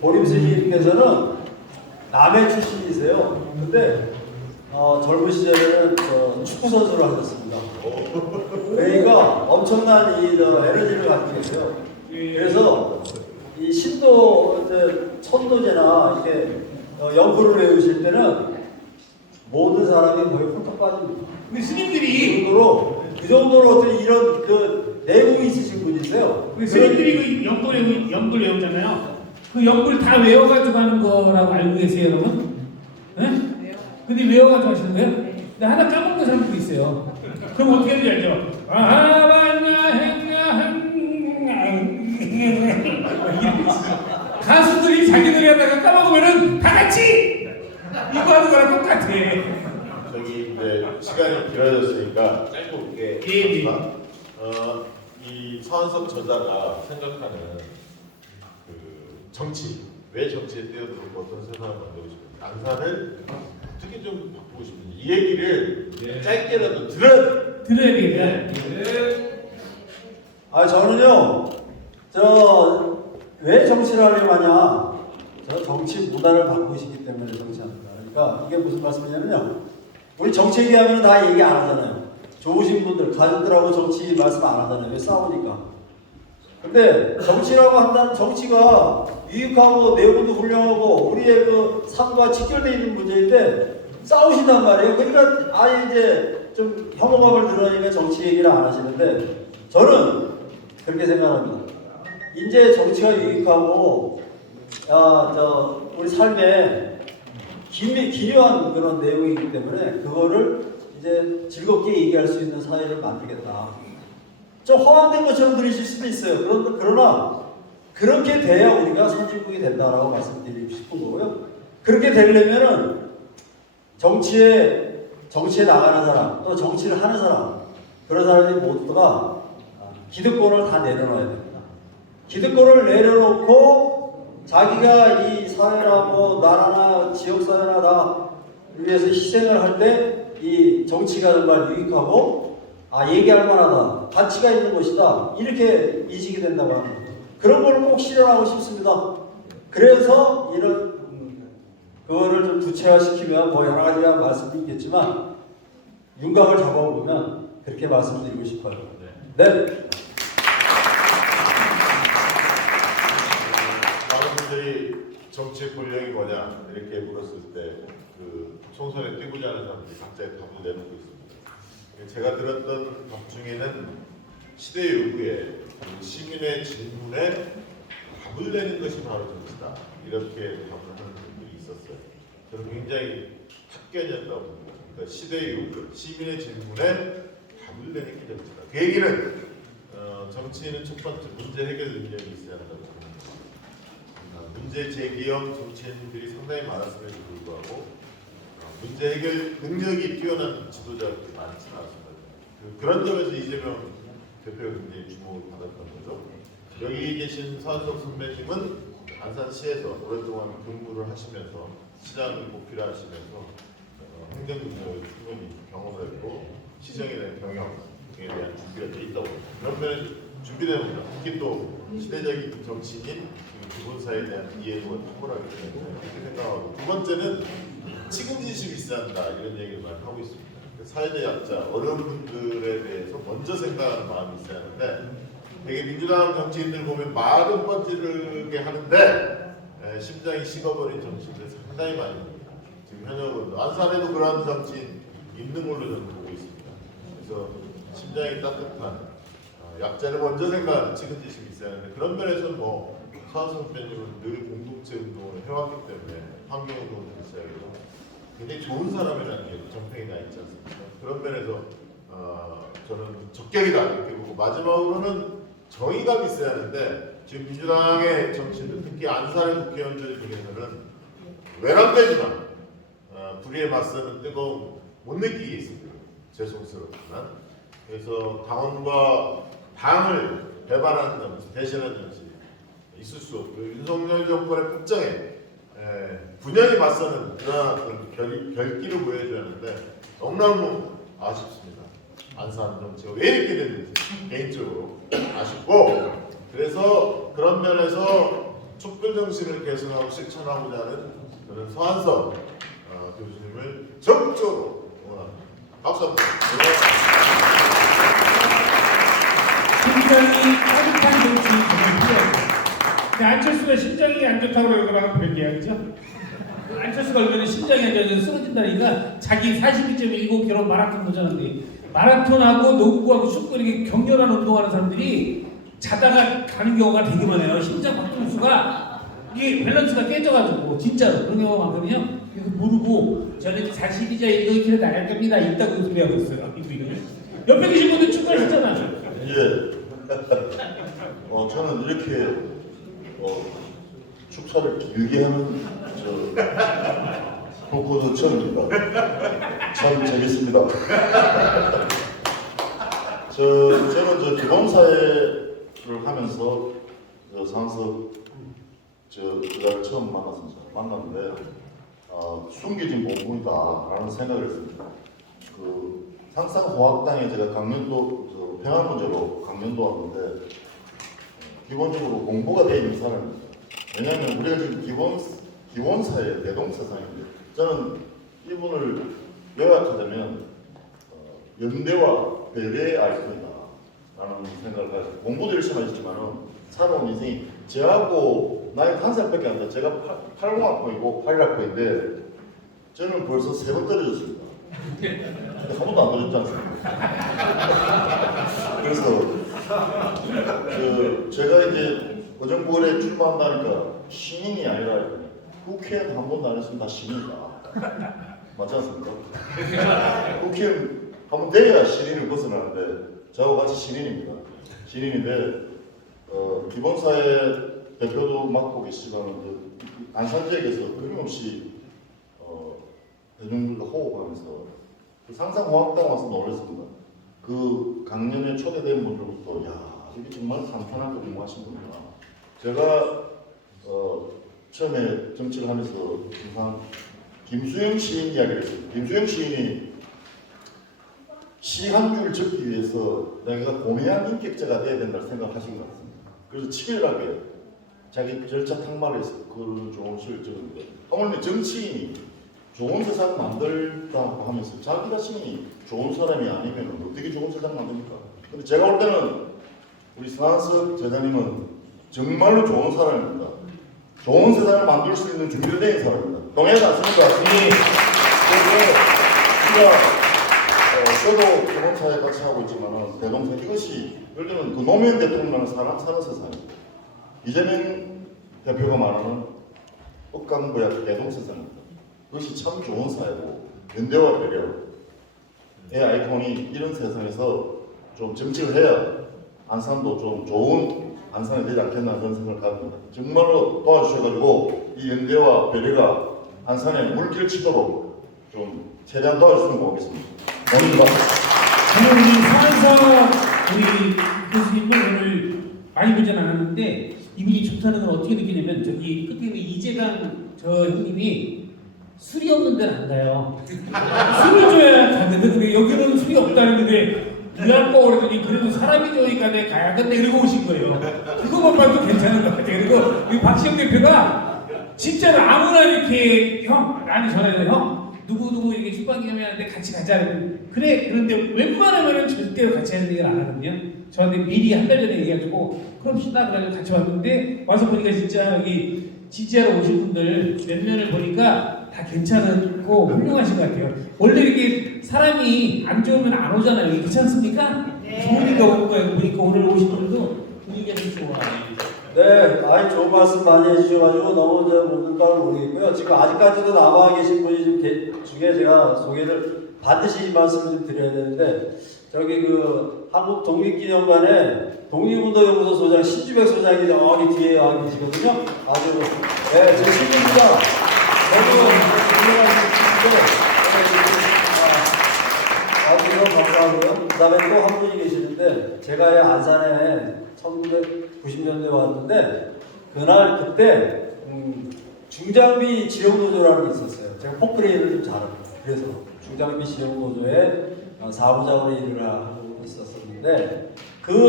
보림 스님께서는 남해 출신이세요. 근데 젊은 시절에는 축구 선수를 하셨습니다. 그러니까 엄청난 에너지를 가지고 계세요. 그래서 이 신도 천도제나 이렇게 연구를 외우실 때는 모든 사람이 거의 홀딱 빠집니다. 우리 스님들이 그 정도로 어떤 이런 내공이 있으신 분이세요. 우리 스님들이 그 연불 외우잖아요. 그 연불 다 외워가지고 하는 거라고 알고 계세요, 여러분? 네? 근데 외워가지고 하시는 거예요? 근데 하나 까먹는 사람도 있어요. 그럼 어떻게 하는지 알죠? 가수들이 자기 노래 하다가 까먹으면은 다 같이 이거 하는 거랑 똑같아. 저기 이제 시간이 길어졌으니까 짧게 예. 하지만 이 서한석 저자가 생각하는 그 정치, 왜 정치에 뛰어들고 어떤 세상을 만들고 싶은지, 안산을 어떻게 좀 바꾸고 싶은지 이 얘기를 짧게라도 들어야 되겠다. 저는요, 왜 정치를 하려고 하냐? 저 정치 문화를 바꾸고 싶기 때문에 정치합니다. 그러니까 이게 무슨 말씀이냐면요. 우리 정치 얘기하면 다 얘기 안 하잖아요. 좋으신 분들, 가족들하고 정치 말씀 안 하잖아요. 왜 싸우니까. 근데 정치라고 한다는 정치가 유익하고 내용도 훌륭하고 우리의 그 삶과 직결되어 있는 문제인데 싸우신단 말이에요. 그러니까 아예 이제 좀 혐오감을 드러내니까 정치 얘기를 안 하시는데 저는 그렇게 생각합니다. 이제 정치가 유익하고 우리 삶에 기묘한 그런 내용이기 때문에 그거를 이제 즐겁게 얘기할 수 있는 사회를 만들겠다. 좀 허황된 것처럼 들으실 수도 있어요. 그러나 그렇게 돼야 우리가 선진국이 된다라고 말씀드리고 싶은 거고요. 그렇게 되려면은 정치에 나가는 사람, 또 정치를 하는 사람, 그런 사람들이 모두가 기득권을 다 내려놔야 됩니다. 기득권을 내려놓고 자기가 이 사회나 뭐 나라나 지역사회나 다 위해서 희생을 할 때 이 정치가 정말 유익하고 얘기할 만하다, 가치가 있는 것이다, 이렇게 인식이 된다고 합니다. 그런 걸 꼭 실현하고 싶습니다. 그래서 이런 그거를 좀 구체화시키면 뭐 여러 가지 말씀드리겠지만 윤곽을 잡아보면 그렇게 말씀드리고 싶어요. 네. 많은 분들이 정치의 본령이 뭐냐 이렇게 물었을 때 그 총선에 뛰고자 하는 사람들이 각자의 답을 내놓고 있습니다. 제가 들었던 답 중에는 시대 요구에 시민의 질문에 답을 내는 것이 바로 정치다. 이렇게 답을 하는 분들이 있었어요. 저는 굉장히 합견이었다고 봅니다. 그러니까 시대의 요구, 시민의 질문에 답을 내는 게 정치다. 그 얘기는 정치인은 첫 번째 문제 해결 능력이 있어야 한다고 생각합니다. 문제 제기형 정치인들이 상당히 많았음에도 불구하고 문제 해결 능력이 뛰어난 지도자들이 많지는 않습니다. 그런 점에서 이재명 대표가 굉장히 주목을 받았던 거죠. 여기 계신 서한석 선배님은 안산시에서 오랫동안 근무를 하시면서 시장을 목표로 하시면서 행정 능력을 충분히 경험을 했고 시정에 대한 경영에 대한 준비가 돼 있다고 봅니다. 그런 면에서 준비되어 봅니다. 특히 또 시대적인 정치인 기본사에 대한 이해도가 탁월하기 때문에 그렇게 생각하고 두 번째는 책임지심이 있어야 한다 이런 얘기를 많이 하고 있습니다. 사회적 약자, 어려운 분들에 대해서 먼저 생각하는 마음이 있어야 하는데 되게 민주당 정치인들 보면 말은 뻔지르게 하는데 심장이 식어버린 정치인들 상당히 많이 봅니다. 지금 현역은 안산에도 그런 정치인 있는 걸로 저는 보고 있습니다. 그래서 심장이 따뜻한 약자를 먼저 생각하는 책임지심이 있어야 하는데 그런 면에서는 뭐 서한석 선배님은 늘 공동체 운동을 해왔기 때문에 환경운동을 시작해서 굉장히 좋은 사람이라는 게 정평이 나 있지 않습니까? 그런 면에서 저는 적격이다 이렇게 보고 마지막으로는 정의감이 있어야 하는데 지금 민주당의 정치인들 특히 안산의 국회의원들 중에서는 외람되지만 불의에 맞서는 뜨거움 못 느끼게 있습니다. 죄송스럽지만 그래서 당원과 당을 배반하는 정치, 대신하는 정치 있을 수 없고 윤석열 정권의 폭정에 분열이 맞서는 그런 어떤 결기를 보여줘야 하는데 너무너무 아쉽습니다. 안산 정치가 왜 이렇게 됐는지 개인적으로 아쉽고 그래서 그런 면에서 촛불 정신을 개선하고 실천하고자 하는 저는 서한석 교수님을 적극적으로 응원합니다. 박수 한번. 심장이 따뜻한 정치인이 정말 필요합니다. 근데 안철수가 심장이 안 좋다고 그러거나 그런 이야기죠. 안철수가 얼마나 심장이 안 좋아서 쓰러진다니까 자기 42.19 결혼 마라톤 도전하는데 마라톤하고 농구하고 축구 이렇게 격렬한 운동하는 사람들이 자다가 가는 경우가 되게 많아요. 심장 박동수가 이게 밸런스가 깨져가지고 진짜로 그런 경우가 많거든요. 그래서 모르고 저는 42.19km 나갈 겁니다. 있다고 소리하고 있어요. 이분이 옆에 계신 분들 축구하시잖아요. 예. 저는 이렇게 축사를 길게 하는 토크도 처음입니다. 참 재밌습니다. 저는 기본사회를 하면서 상석 그자를 처음 만났는데 숨겨진 공부이다라는 생각을 했습니다. 상상호학당에 제가 강연도 평화 문제로 강연도 왔는데 기본적으로 공부가 되어 있는 사람입니다. 왜냐하면 우리가 지금 기본사회 대동사상인데 저는 이분을 요약하자면 연대와 배려의 아이콘이다라는 생각을 가지고 공부도 열심히 하셨지만은 살아온 인생이 저하고 나이가 1살밖에 안 돼. 제가 80학번이고 81학번인데 저는 벌써 3번 떨어졌습니다. 근데 한 번도 안 떨어졌지 않습니까? 그래서 제가 이제 어정부원에 출마한다니까 신인이 아니라 국회의원 한 번도 안 했으면 다 신인이다. 맞지 않습니까? 국회의원 한 번 돼야 신인을 벗어나는데 저하고 같이 신인입니다. 신인인데 기본사회 대표도 맡고 계시지만 안산 지역에서 끊임없이 대중들과 호흡하면서 상상호학당 와서 놀랐습니다. 그 강연에 초대된 분들부터 야 이게 정말 산탄하게 공부하신 분이구나. 제가 처음에 정치를 하면서 항상 김수영 시인 이야기를 했어요. 김수영 시인이 시 한 줄 적기 위해서 내가 고뇌한 인격자가 돼야 된다고 생각하신 것 같습니다. 그래서 치밀하게 자기 절차 탁말해서 그런 좋은 시를 적었는데 하물며 정치인이 좋은 세상 만들다고 하면서 자기 자신이 좋은 사람이 아니면 어떻게 좋은 세상 만듭니까? 근데 제가 볼 때는 우리 서한석 제자님은 정말로 좋은 사람입니다. 좋은 세상을 만들 수 있는 준비를 된 사람입니다. 동의하지 않습니까? 그래서 저도 기본사회 같이 하고 있지만 대동사 이것이 예를 들면 그 노무현 대통령이라는 사람 사는 세상입니다. 이재명 대표가 말하는 억강부약 대동세상입니다. 그것이 참 좋은 사회고 연대와 배려의 아이콘이 이런 세상에서 좀 정치를 해야 안산도 좀 좋은 안산이 되지 않겠나 그런 생각을 갖습니다. 정말로 도와주셔가지고 이 연대와 배려가 안산에 물결치도록 좀 최대한 도와주시면 고맙겠습니다. 고맙습니다. 저는 우리 서한석 우리 교수님을 오늘 많이 보진 않았는데 이분이 좋다는 건 어떻게 느끼냐면 저기 끝에 있는 이재강 저 형님이 술이 없는 데는 안 가요. 술을 줘야 가는데 근데 여기는 술이 없다는데 유학고 그러더니 그래도 사람이 좋으니까 내가 가야겠네 이러고 오신 거예요. 그거만 봐도 괜찮은 것 같아요. 그리고 우리 박시영 대표가 진짜로 아무나 이렇게 형 나한테 전화해서 형 누구 이렇게 출판기념회하는데 같이 가자. 그래 그런데 웬만하면 절대로 같이 하는 얘기를 안 하거든요. 저한테 미리 한 달 전에 얘기해가지고 그럽시다 그래가지고 같이 왔는데 와서 보니까 진짜 여기 지지하러 오신 분들 몇 면을 보니까 다 괜찮고 훌륭하신 것 같아요. 원래 이렇게 사람이 안 좋으면 안 오잖아요. 그렇지 않습니까? 좋으니까 온 거예요. 보니까 오늘 오신 분들도 분위기가 좀 좋아요. 네, 아이 좋은 말씀 많이 해주셔가지고 너무 못할까를 모르겠고요. 지금 아직까지도 남아 계신 분이 좀 중에 제가 소개를 반드시 이 말씀을 좀 드려야 되는데 저기 그 한국 독립기념관에 독립운동연구소 소장 신주백 소장이 저기 뒤에 와 계시거든요. 아주 네, 제 친구입니다. 너무 훌륭한 친구인데 감사하고요. 그 다음에 또 한 분이 계시는데 제가 안산에 1990년대에 왔는데 그때 중장비 지역노조라는 게 있었어요. 제가 포크레인을 좀 잘합니다. 그래서 중장비 지역노조에 사부장으로 일을 하고 있었었는데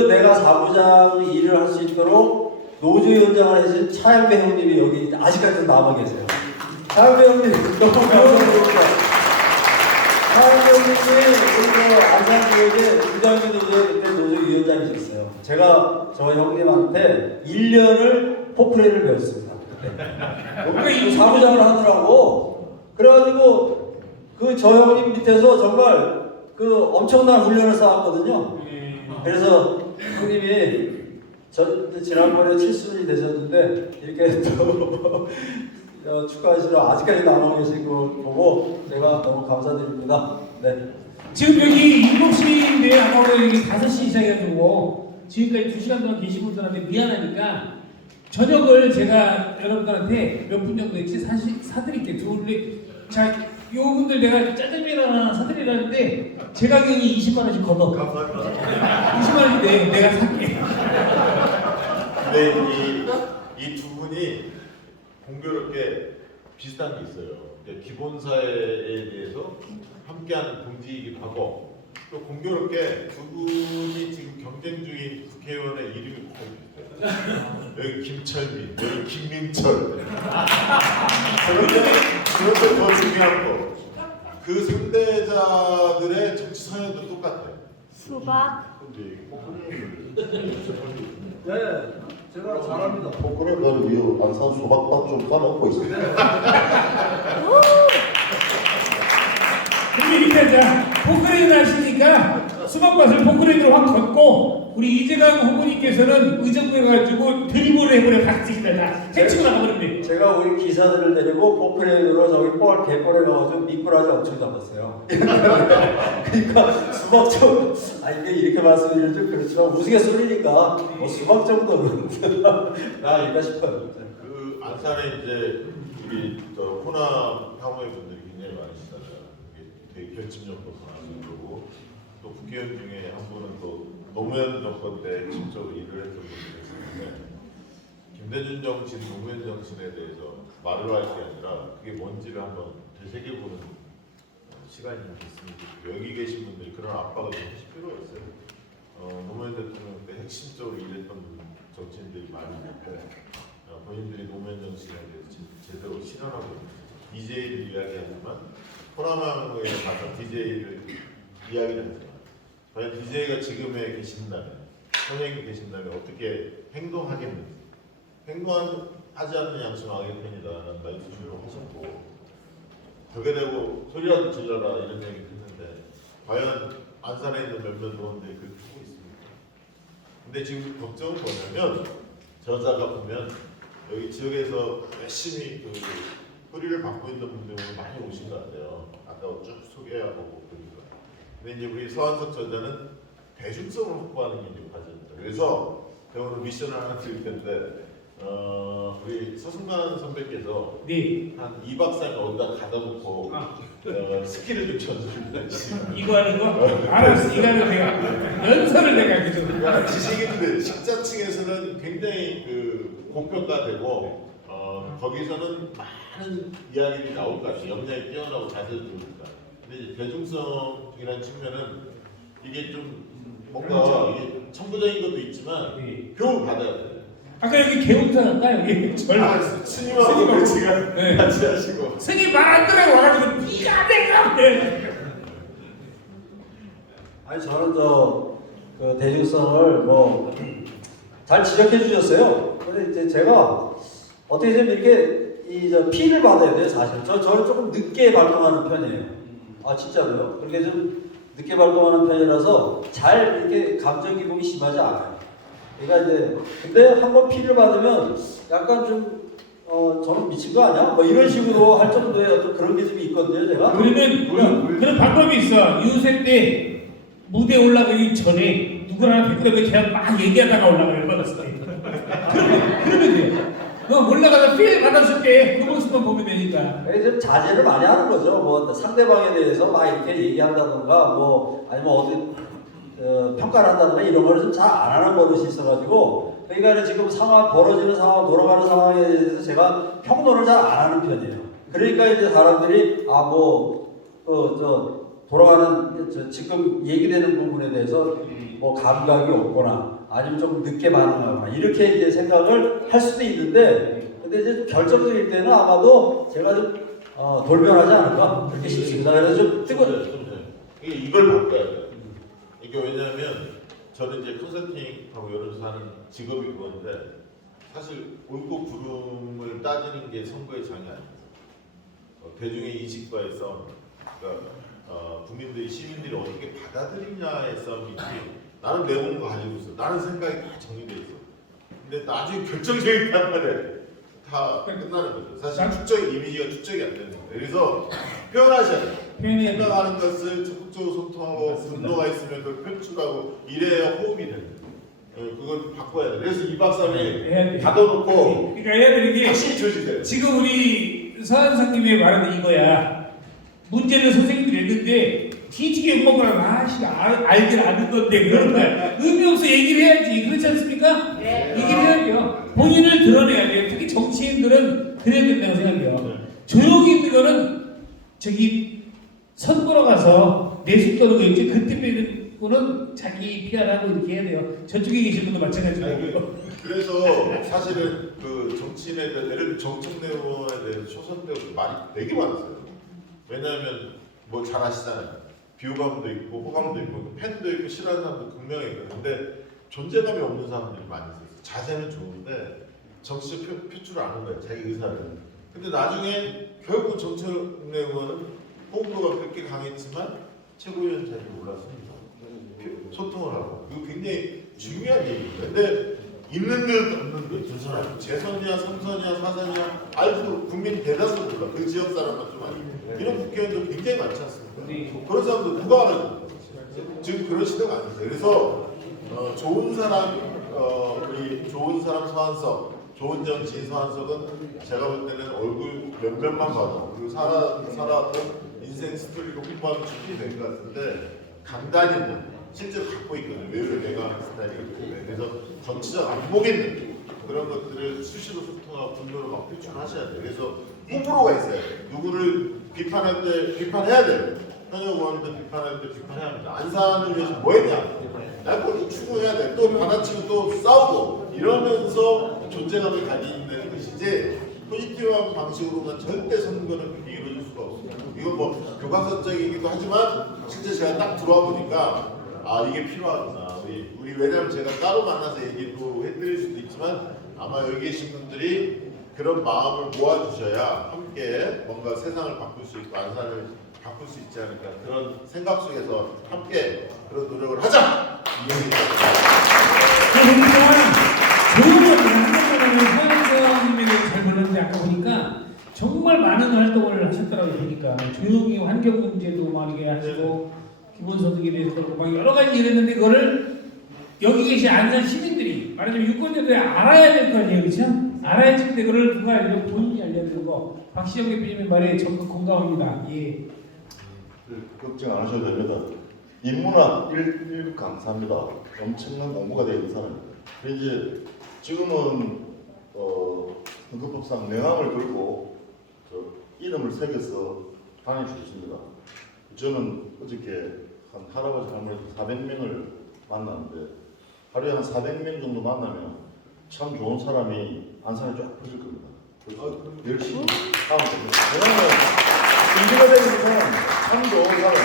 내가 사부장 일을 할 수 있도록 노조위원장을 해주신 차영배 형님이 여기 아직까지도 남아 계세요. 차영배 형님 너무 감사드립니다. 차영배 형님이 안산 지역에 중장비 노조에 그때 노조위원장이셨어요. 제가 저 형님한테 1년을 포크레인을 배웠습니다. 그때 사부장을 하더라고. 그래가지고 저 형님 밑에서 정말 엄청난 훈련을 쌓았거든요. 그래서 형님이 지난번에 7순위 되셨는데 이렇게 또 축하하시러 아직까지 남아 계신 거 보고 제가 너무 감사드립니다. 네. 지금 여기 7시인데 아까 우리 여기 5시 시작해가지고 지금까지 2시간 동안 계신 분들한테 미안하니까 저녁을 제가 여러분들한테 몇 분 정도 했지 사드릴게요. 자, 요분들 내가 짜장면 하나 사드리라는데 제 가격이 20만 원씩 걷어. 감사합니다. 20만 원인데 내가 살게. 근데 이 두 분이 공교롭게 비슷한 게 있어요. 기본사회에 대해서 함께하는 동지이기도 하고 또 공교롭게 두 분이 지금 경쟁 중인 국회의원의 이름이 거의 비슷해요. 여기 김철민, 여기 김민철. 그런데 더 중요한 거, 그 상대자들의 정치 성향도 똑같아요. 수박. 네, 제가 잘합니다. 포크레인을 위해 안산 수박밭 좀 까먹고 있습니다. 근데 이렇게 하자. 포크레인 하시니까 수박밭을 포크레인으로 확 걷고 우리 이재강 후보님께서는 의정부에 가지고 드리블을 해버려 각지시다. 해치고 나가버리면 제가 우리 기사들을 데리고 포크레인으로 저기 갯벌에 가가지고 미꾸라지 엄청 잡았어요. 그러니까 수박 좀 이게 이렇게 말씀드리면 좀 그렇지만 우스갯소리니까 뭐 수박 정도는 아닐까 싶어요. 그 안산에 이제 우리 호남 향후의 분들이 굉장히 많으시잖아요. 되게 결집력 많은 거고 또 국회의원 중에 한 분은 또 노무현 정권 때 직접 일을 했던 분이 있었는데 김대중 정신, 노무현 정신에 대해서 말을 할 게 아니라 그게 뭔지를 한번 되새겨보는 시간이 좀 됐으면 좋겠고 여기 계신 분들이 그런 압박을 좀 하실 필요가 있어요. 노무현 대통령 때 핵심적으로 일했던 정치인들이 많이 있는데 본인들이 노무현 정신에 대해서 제대로 실현하고 DJ를 이야기하지만 호남항에 가서 DJ를 이야기를 하지만 과연 DJ가 지금에 계신다면 선생님이 계신다면 어떻게 행동하겠는지 행동하지 않는 양심 악의 편이다라는 말씀을 하셨고 벽에 대고 소리라도 질러라 이런 얘기를 했는데 과연 안산에 있는 몇몇 의원들이 그렇게 하고 있습니다. 근데 지금 걱정은 뭐냐면 저자가 보면 여기 지역에서 열심히 그 뿌리를 받고 있는 분들이 많이 오신 것 같아요. 아까 쭉 소개하고 보니까. 근데 이제 우리 서한석 저자는 대중성을 확보하는 게 이제 과제입니다. 그래서 제가 오늘 미션을 하나 드릴 텐데, 우리 서승만 선배께서 네. 한 2박 3일 어디다 가다 놓고 스킬을 좀 전수해주세요. 이거 하는 거? 알았어. 이거 하는 거 내가 연설을 내가 해줘. 그러니까 지식인들 식자층에서는 굉장히 그 고평가되고 거기서는 많은 이야기들이 나올 것 같아요. 역량이 뛰어나고 자세도 좋으니까. 근데 이제 대중성이라는 측면은 이게 좀 뭔가 이게 천부적인 것도 있지만 네. 교훈 받아야 돼요. 아까 여기 개운사 할까요? 여기 스님하고 같이 네. 같이 하시고. 스님 말 안 들어요. 와가지고 니가 내가 아니 저는 그 대중성을 뭐 잘 지적해 주셨어요. 근데 이제 제가 어떻게 좀 이렇게 저 피를 받아야 돼요 사실. 저는 조금 늦게 발동하는 편이에요. 아 진짜로요. 그렇게 좀 늦게 발동하는 편이라서 잘 이렇게 감정 기복이 심하지 않아요. 그러니까 이제 근데 한번 피를 받으면 약간 좀 저는 미친 거 아니야? 뭐 이런 식으로 할 정도의 어떤 그런 게 좀 있거든요 제가. 우리는 그런 방법이 있어. 유세 때 무대 올라가기 전에 누구나 댓글에 그냥 막 얘기하다가 올라가요. 받았어. 그러면 돼요. 너 올라가다 피해 받았을 때 그 모습만 보면 되니까. 좀 자제를 많이 하는 거죠. 뭐 상대방에 대해서 막 이렇게 얘기한다던가 뭐 아니면 어디 평가를 한다던가 이런 거를 좀 잘 안 하는 버릇이 있어가지고 그러니까 지금 상황 벌어지는 상황 돌아가는 상황에 대해서 제가 평론을 잘 안 하는 편이에요. 그러니까 이제 사람들이 돌아가는 지금 얘기되는 부분에 대해서 뭐 감각이 없거나 아니면 좀 늦게 반응하거나 이렇게 이제 생각을 할 수도 있는데 근데 이제 결정적일 때는 아마도 제가 좀 돌변하지 않을까 그렇게 싶습니다. 그래서 좀 이걸 바꿔야 돼요. 이게 왜냐하면 저는 이제 컨설팅하고 여론조사 하는 직업이 그건데 사실 옳고 그름을 따지는 게 선거의 장이 아닙니다. 대중의 인식과의 싸움, 그러니까 국민들이 시민들이 어떻게 받아들이냐의 싸움이지 나는 내공을 가지고 있어. 나는 생각이 다 정리돼 있어. 근데 나중에 결정적인 단말에 다 끝나는 거죠. 사실 축적 이미지가 축적이 안 되는 거예요. 그래서 표현하셔야 돼요. 생각하는 것을 적극적으로 소통하고 분노가 있으면 그걸 표출하고 이래야 호흡이 되는 거예요. 그걸 바꿔야 돼요. 그래서 2박 3일 가둬놓고 그러니까 해야 되는 게 확실히 조지세요. 지금 우리 서한상님의 말은 이거야. 문제는 선생님들이 냈는데 뒤지게 뭔가를 알긴 아는 건데 그런 거야. 의미 없어 얘기를 해야지. 그렇지 않습니까? 네. 얘기를 해야죠. 본인을 드러내야 돼요. 특히 정치인들은 그래야 된다고 생각해요. 조용히 있는 거는 저기 선거로 가서 내수 떠는 거 있지. 그때 빼는 거는 자기 PR하고 이렇게 해야 돼요. 저쪽에 계신 분도 마찬가지고. 그래서 사실은 그 정치인에 대한 예를 들어 정청래 의원에 대해서 초선배우들 말이 되게 많았어요. 왜냐하면 뭐 잘 아시잖아요. 비호감도 있고 호감도 있고 팬도 있고 싫어하는 사람도 분명히 있거든요. 근데 존재감이 없는 사람들이 많이 있어요. 자세는 좋은데 정치적 표출을 안 하는 거예요. 자기 의사를. 근데 나중에 결국 정청래 의원은 홍보가 그렇게 강했지만 최고위원 자리를 올랐습니다. 소통을 하고. 이거 굉장히 중요한 얘기입니다. 근데 있는 듯 없는 듯 두 사람 재선이야 삼선이야 사선이야 알고 국민 대다수 몰라. 그 지역 사람만 좀 알고. 이런 국회의원도 굉장히 많지 않습니까? 그런 사람들 누가 알아요? 지금 그런 시대가 아니죠. 그래서 좋은 사람 우리 좋은 사람 서한석, 좋은 정치인 서한석은 제가 볼 때는 얼굴 몇몇만 봐도 그리고 살아왔던 인생 스토리로 홍보하는 준비 된 것 같은데 강단있는 실제로 갖고 있거든요. 외유를 내가 스타일이거든요. 그래서 정치적 안목 있는 그런 것들을 수시로 소통하고 분노를 막 표출하셔야 돼요. 그래서 호불호가 있어요. 누구를 비판할 때 비판해야 돼요. 현역 의원도 비판할 때 비판해야 합니다. 안산을 위해서 뭐 했냐? 날 추구해야 돼. 또 받아치고 또 싸우고 이러면서 존재감을 가지는 것이지 포지티브한 방식으로는 절대 선거는 그렇게 이루어질 수가 없습니다. 이건 뭐 교과서적이기도 하지만 실제 제가 딱 들어와 보니까 이게 필요하구나. 우리 왜냐면 제가 따로 만나서 얘기도 해드릴 수도 있지만 아마 여기 계신 분들이 그런 마음을 모아주셔야 함께 뭔가 세상을 바꿀 수 있고 안산을 바꿀 수 있지 않을까 그런 생각 속에서 함께 그런 노력을 하자! 이 얘기입니다. 그동안 좋은 것들 한번은 서현서님에 정말 많은 활동을 하셨더라고요. 보니까 조용히 환경 문제도 막 이렇게 하시고 기본소득에 대해서도 막 여러 가지 일했는데 그거를 여기 계신 안산 시민들이 말하자면 유권자들이 알아야 될 거 아니에요, 그렇죠? 알아야 되는데 그걸 누가 알려? 본인이 알려주는 거. 박시영 대표님의 말에 적극 공감합니다. 예. 걱정 안 하셔도 됩니다. 인문학 1 강사입니다. 엄청난 공부가 되어 있는 사람입니다. 이제 지금은 헌법상 명함을 걸고 이름을 새겨서 다니고 있습니다. 저는 어저께 한 할아버지 할머니 400명을 만났는데 하루에 한 400명 정도 만나면 참 좋은 사람이 안산에 쫙 퍼질 겁니다. 그래서 열심히 하면 됩니다. 왜냐하면 준비가 되는 사람입니다. 참 좋은 사람,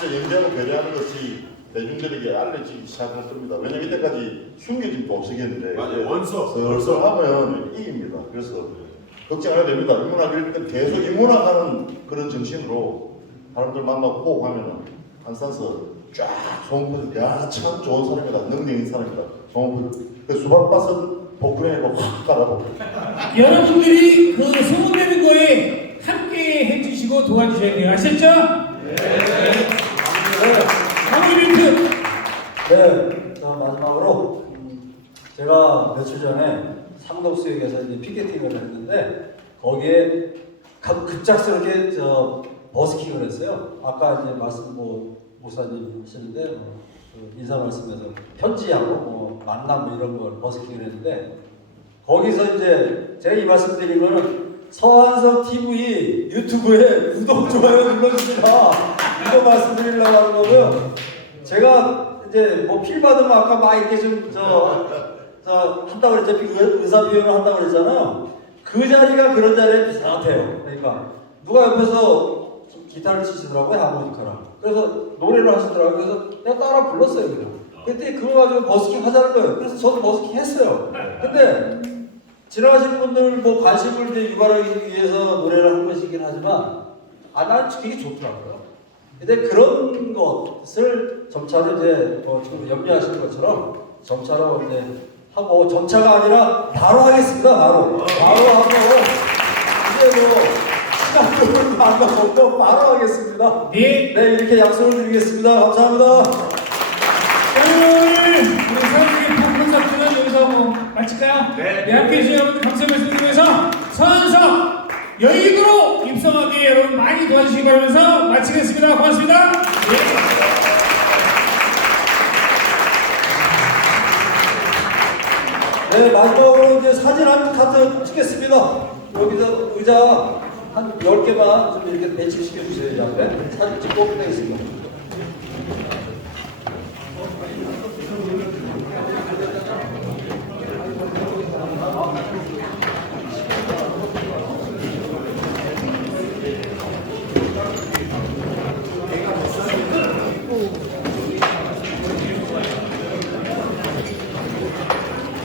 진짜 연대하고 배려하는 것이 대중들에게 알려지기 시작할 겁니다. 왜냐면 이때까지 숨겨진 도 없었겠는데 맞아요. 원서. 설설 하면 이깁니다. 그래서 걱정 안 해도 됩니다. 인문학 읽을 때 계속 인문학하는 그런 정신으로 사람들 만나고 호흡하면 안산서 쫙 소문 퍼질 야참 좋은 사람이다. 능력 있는 사람이다. 소문 퍼질 그 수박밭은 복근에 확 깔아보고 여러분들이 그 소문내는 거에 함께 해주시고 도와주셔야 돼요. 아셨죠? 마무리 멘트. 네, 자 마지막으로 제가 며칠 전에 상덕수역에서 이제 피켓팅을 했는데 거기에 급작스럽게 버스킹을 했어요. 아까 이제 말씀 목사님 하시는데 그 인사 말씀에서 편지하고 만남 이런 걸 버스킹을 했는데 거기서 이제 제가 이 말씀드린 거는 서한석 TV 유튜브에 구독 좋아요 눌러주시라 이거 말씀드리려고 하는 거고요. 제가 이제 필 받으면 아까 막 이렇게 좀 한다고 그랬죠. 의사 표현을 한다고 그랬잖아요. 그 자리가 그런 자리에 비슷해요. 그러니까 누가 옆에서 기타를 치시더라고요. 하모니카랑. 그래서 노래를 하시더라고요. 그래서 내가 따라 불렀어요. 그냥. 그때 그거 가지고 버스킹 하자는 거예요. 그래서 저도 버스킹 했어요. 근데 지나가신 분들 관심을 이제 유발하기 위해서 노래를 한 것이긴 하지만 난 그게 좋더라고요. 근데 그런 것을 점차로 이제 지금 염려하시는 것처럼 점차로 이제 하고 점차가 아니라 바로 하겠습니다. 바로 하고 이제 시간도 안 남았고 바로 하겠습니다. 네. 네, 이렇게 약속을 드리겠습니다. 감사합니다. 오늘 우리 사랑의 콘서트는 여기서 마칠까요? 네. 함께해 주신 여러분 감사 말씀드리면서 서한석 여의도로 입성하게 여러분 많이 도와주시기 바라면서 마치겠습니다. 고맙습니다. 네, 마지막으로 이제 사진 한 카트 찍겠습니다. 여기서 의자 한 10개만 좀 이렇게 배치시켜 주세요. 이 앞에 사진 찍고 끝내겠습니다.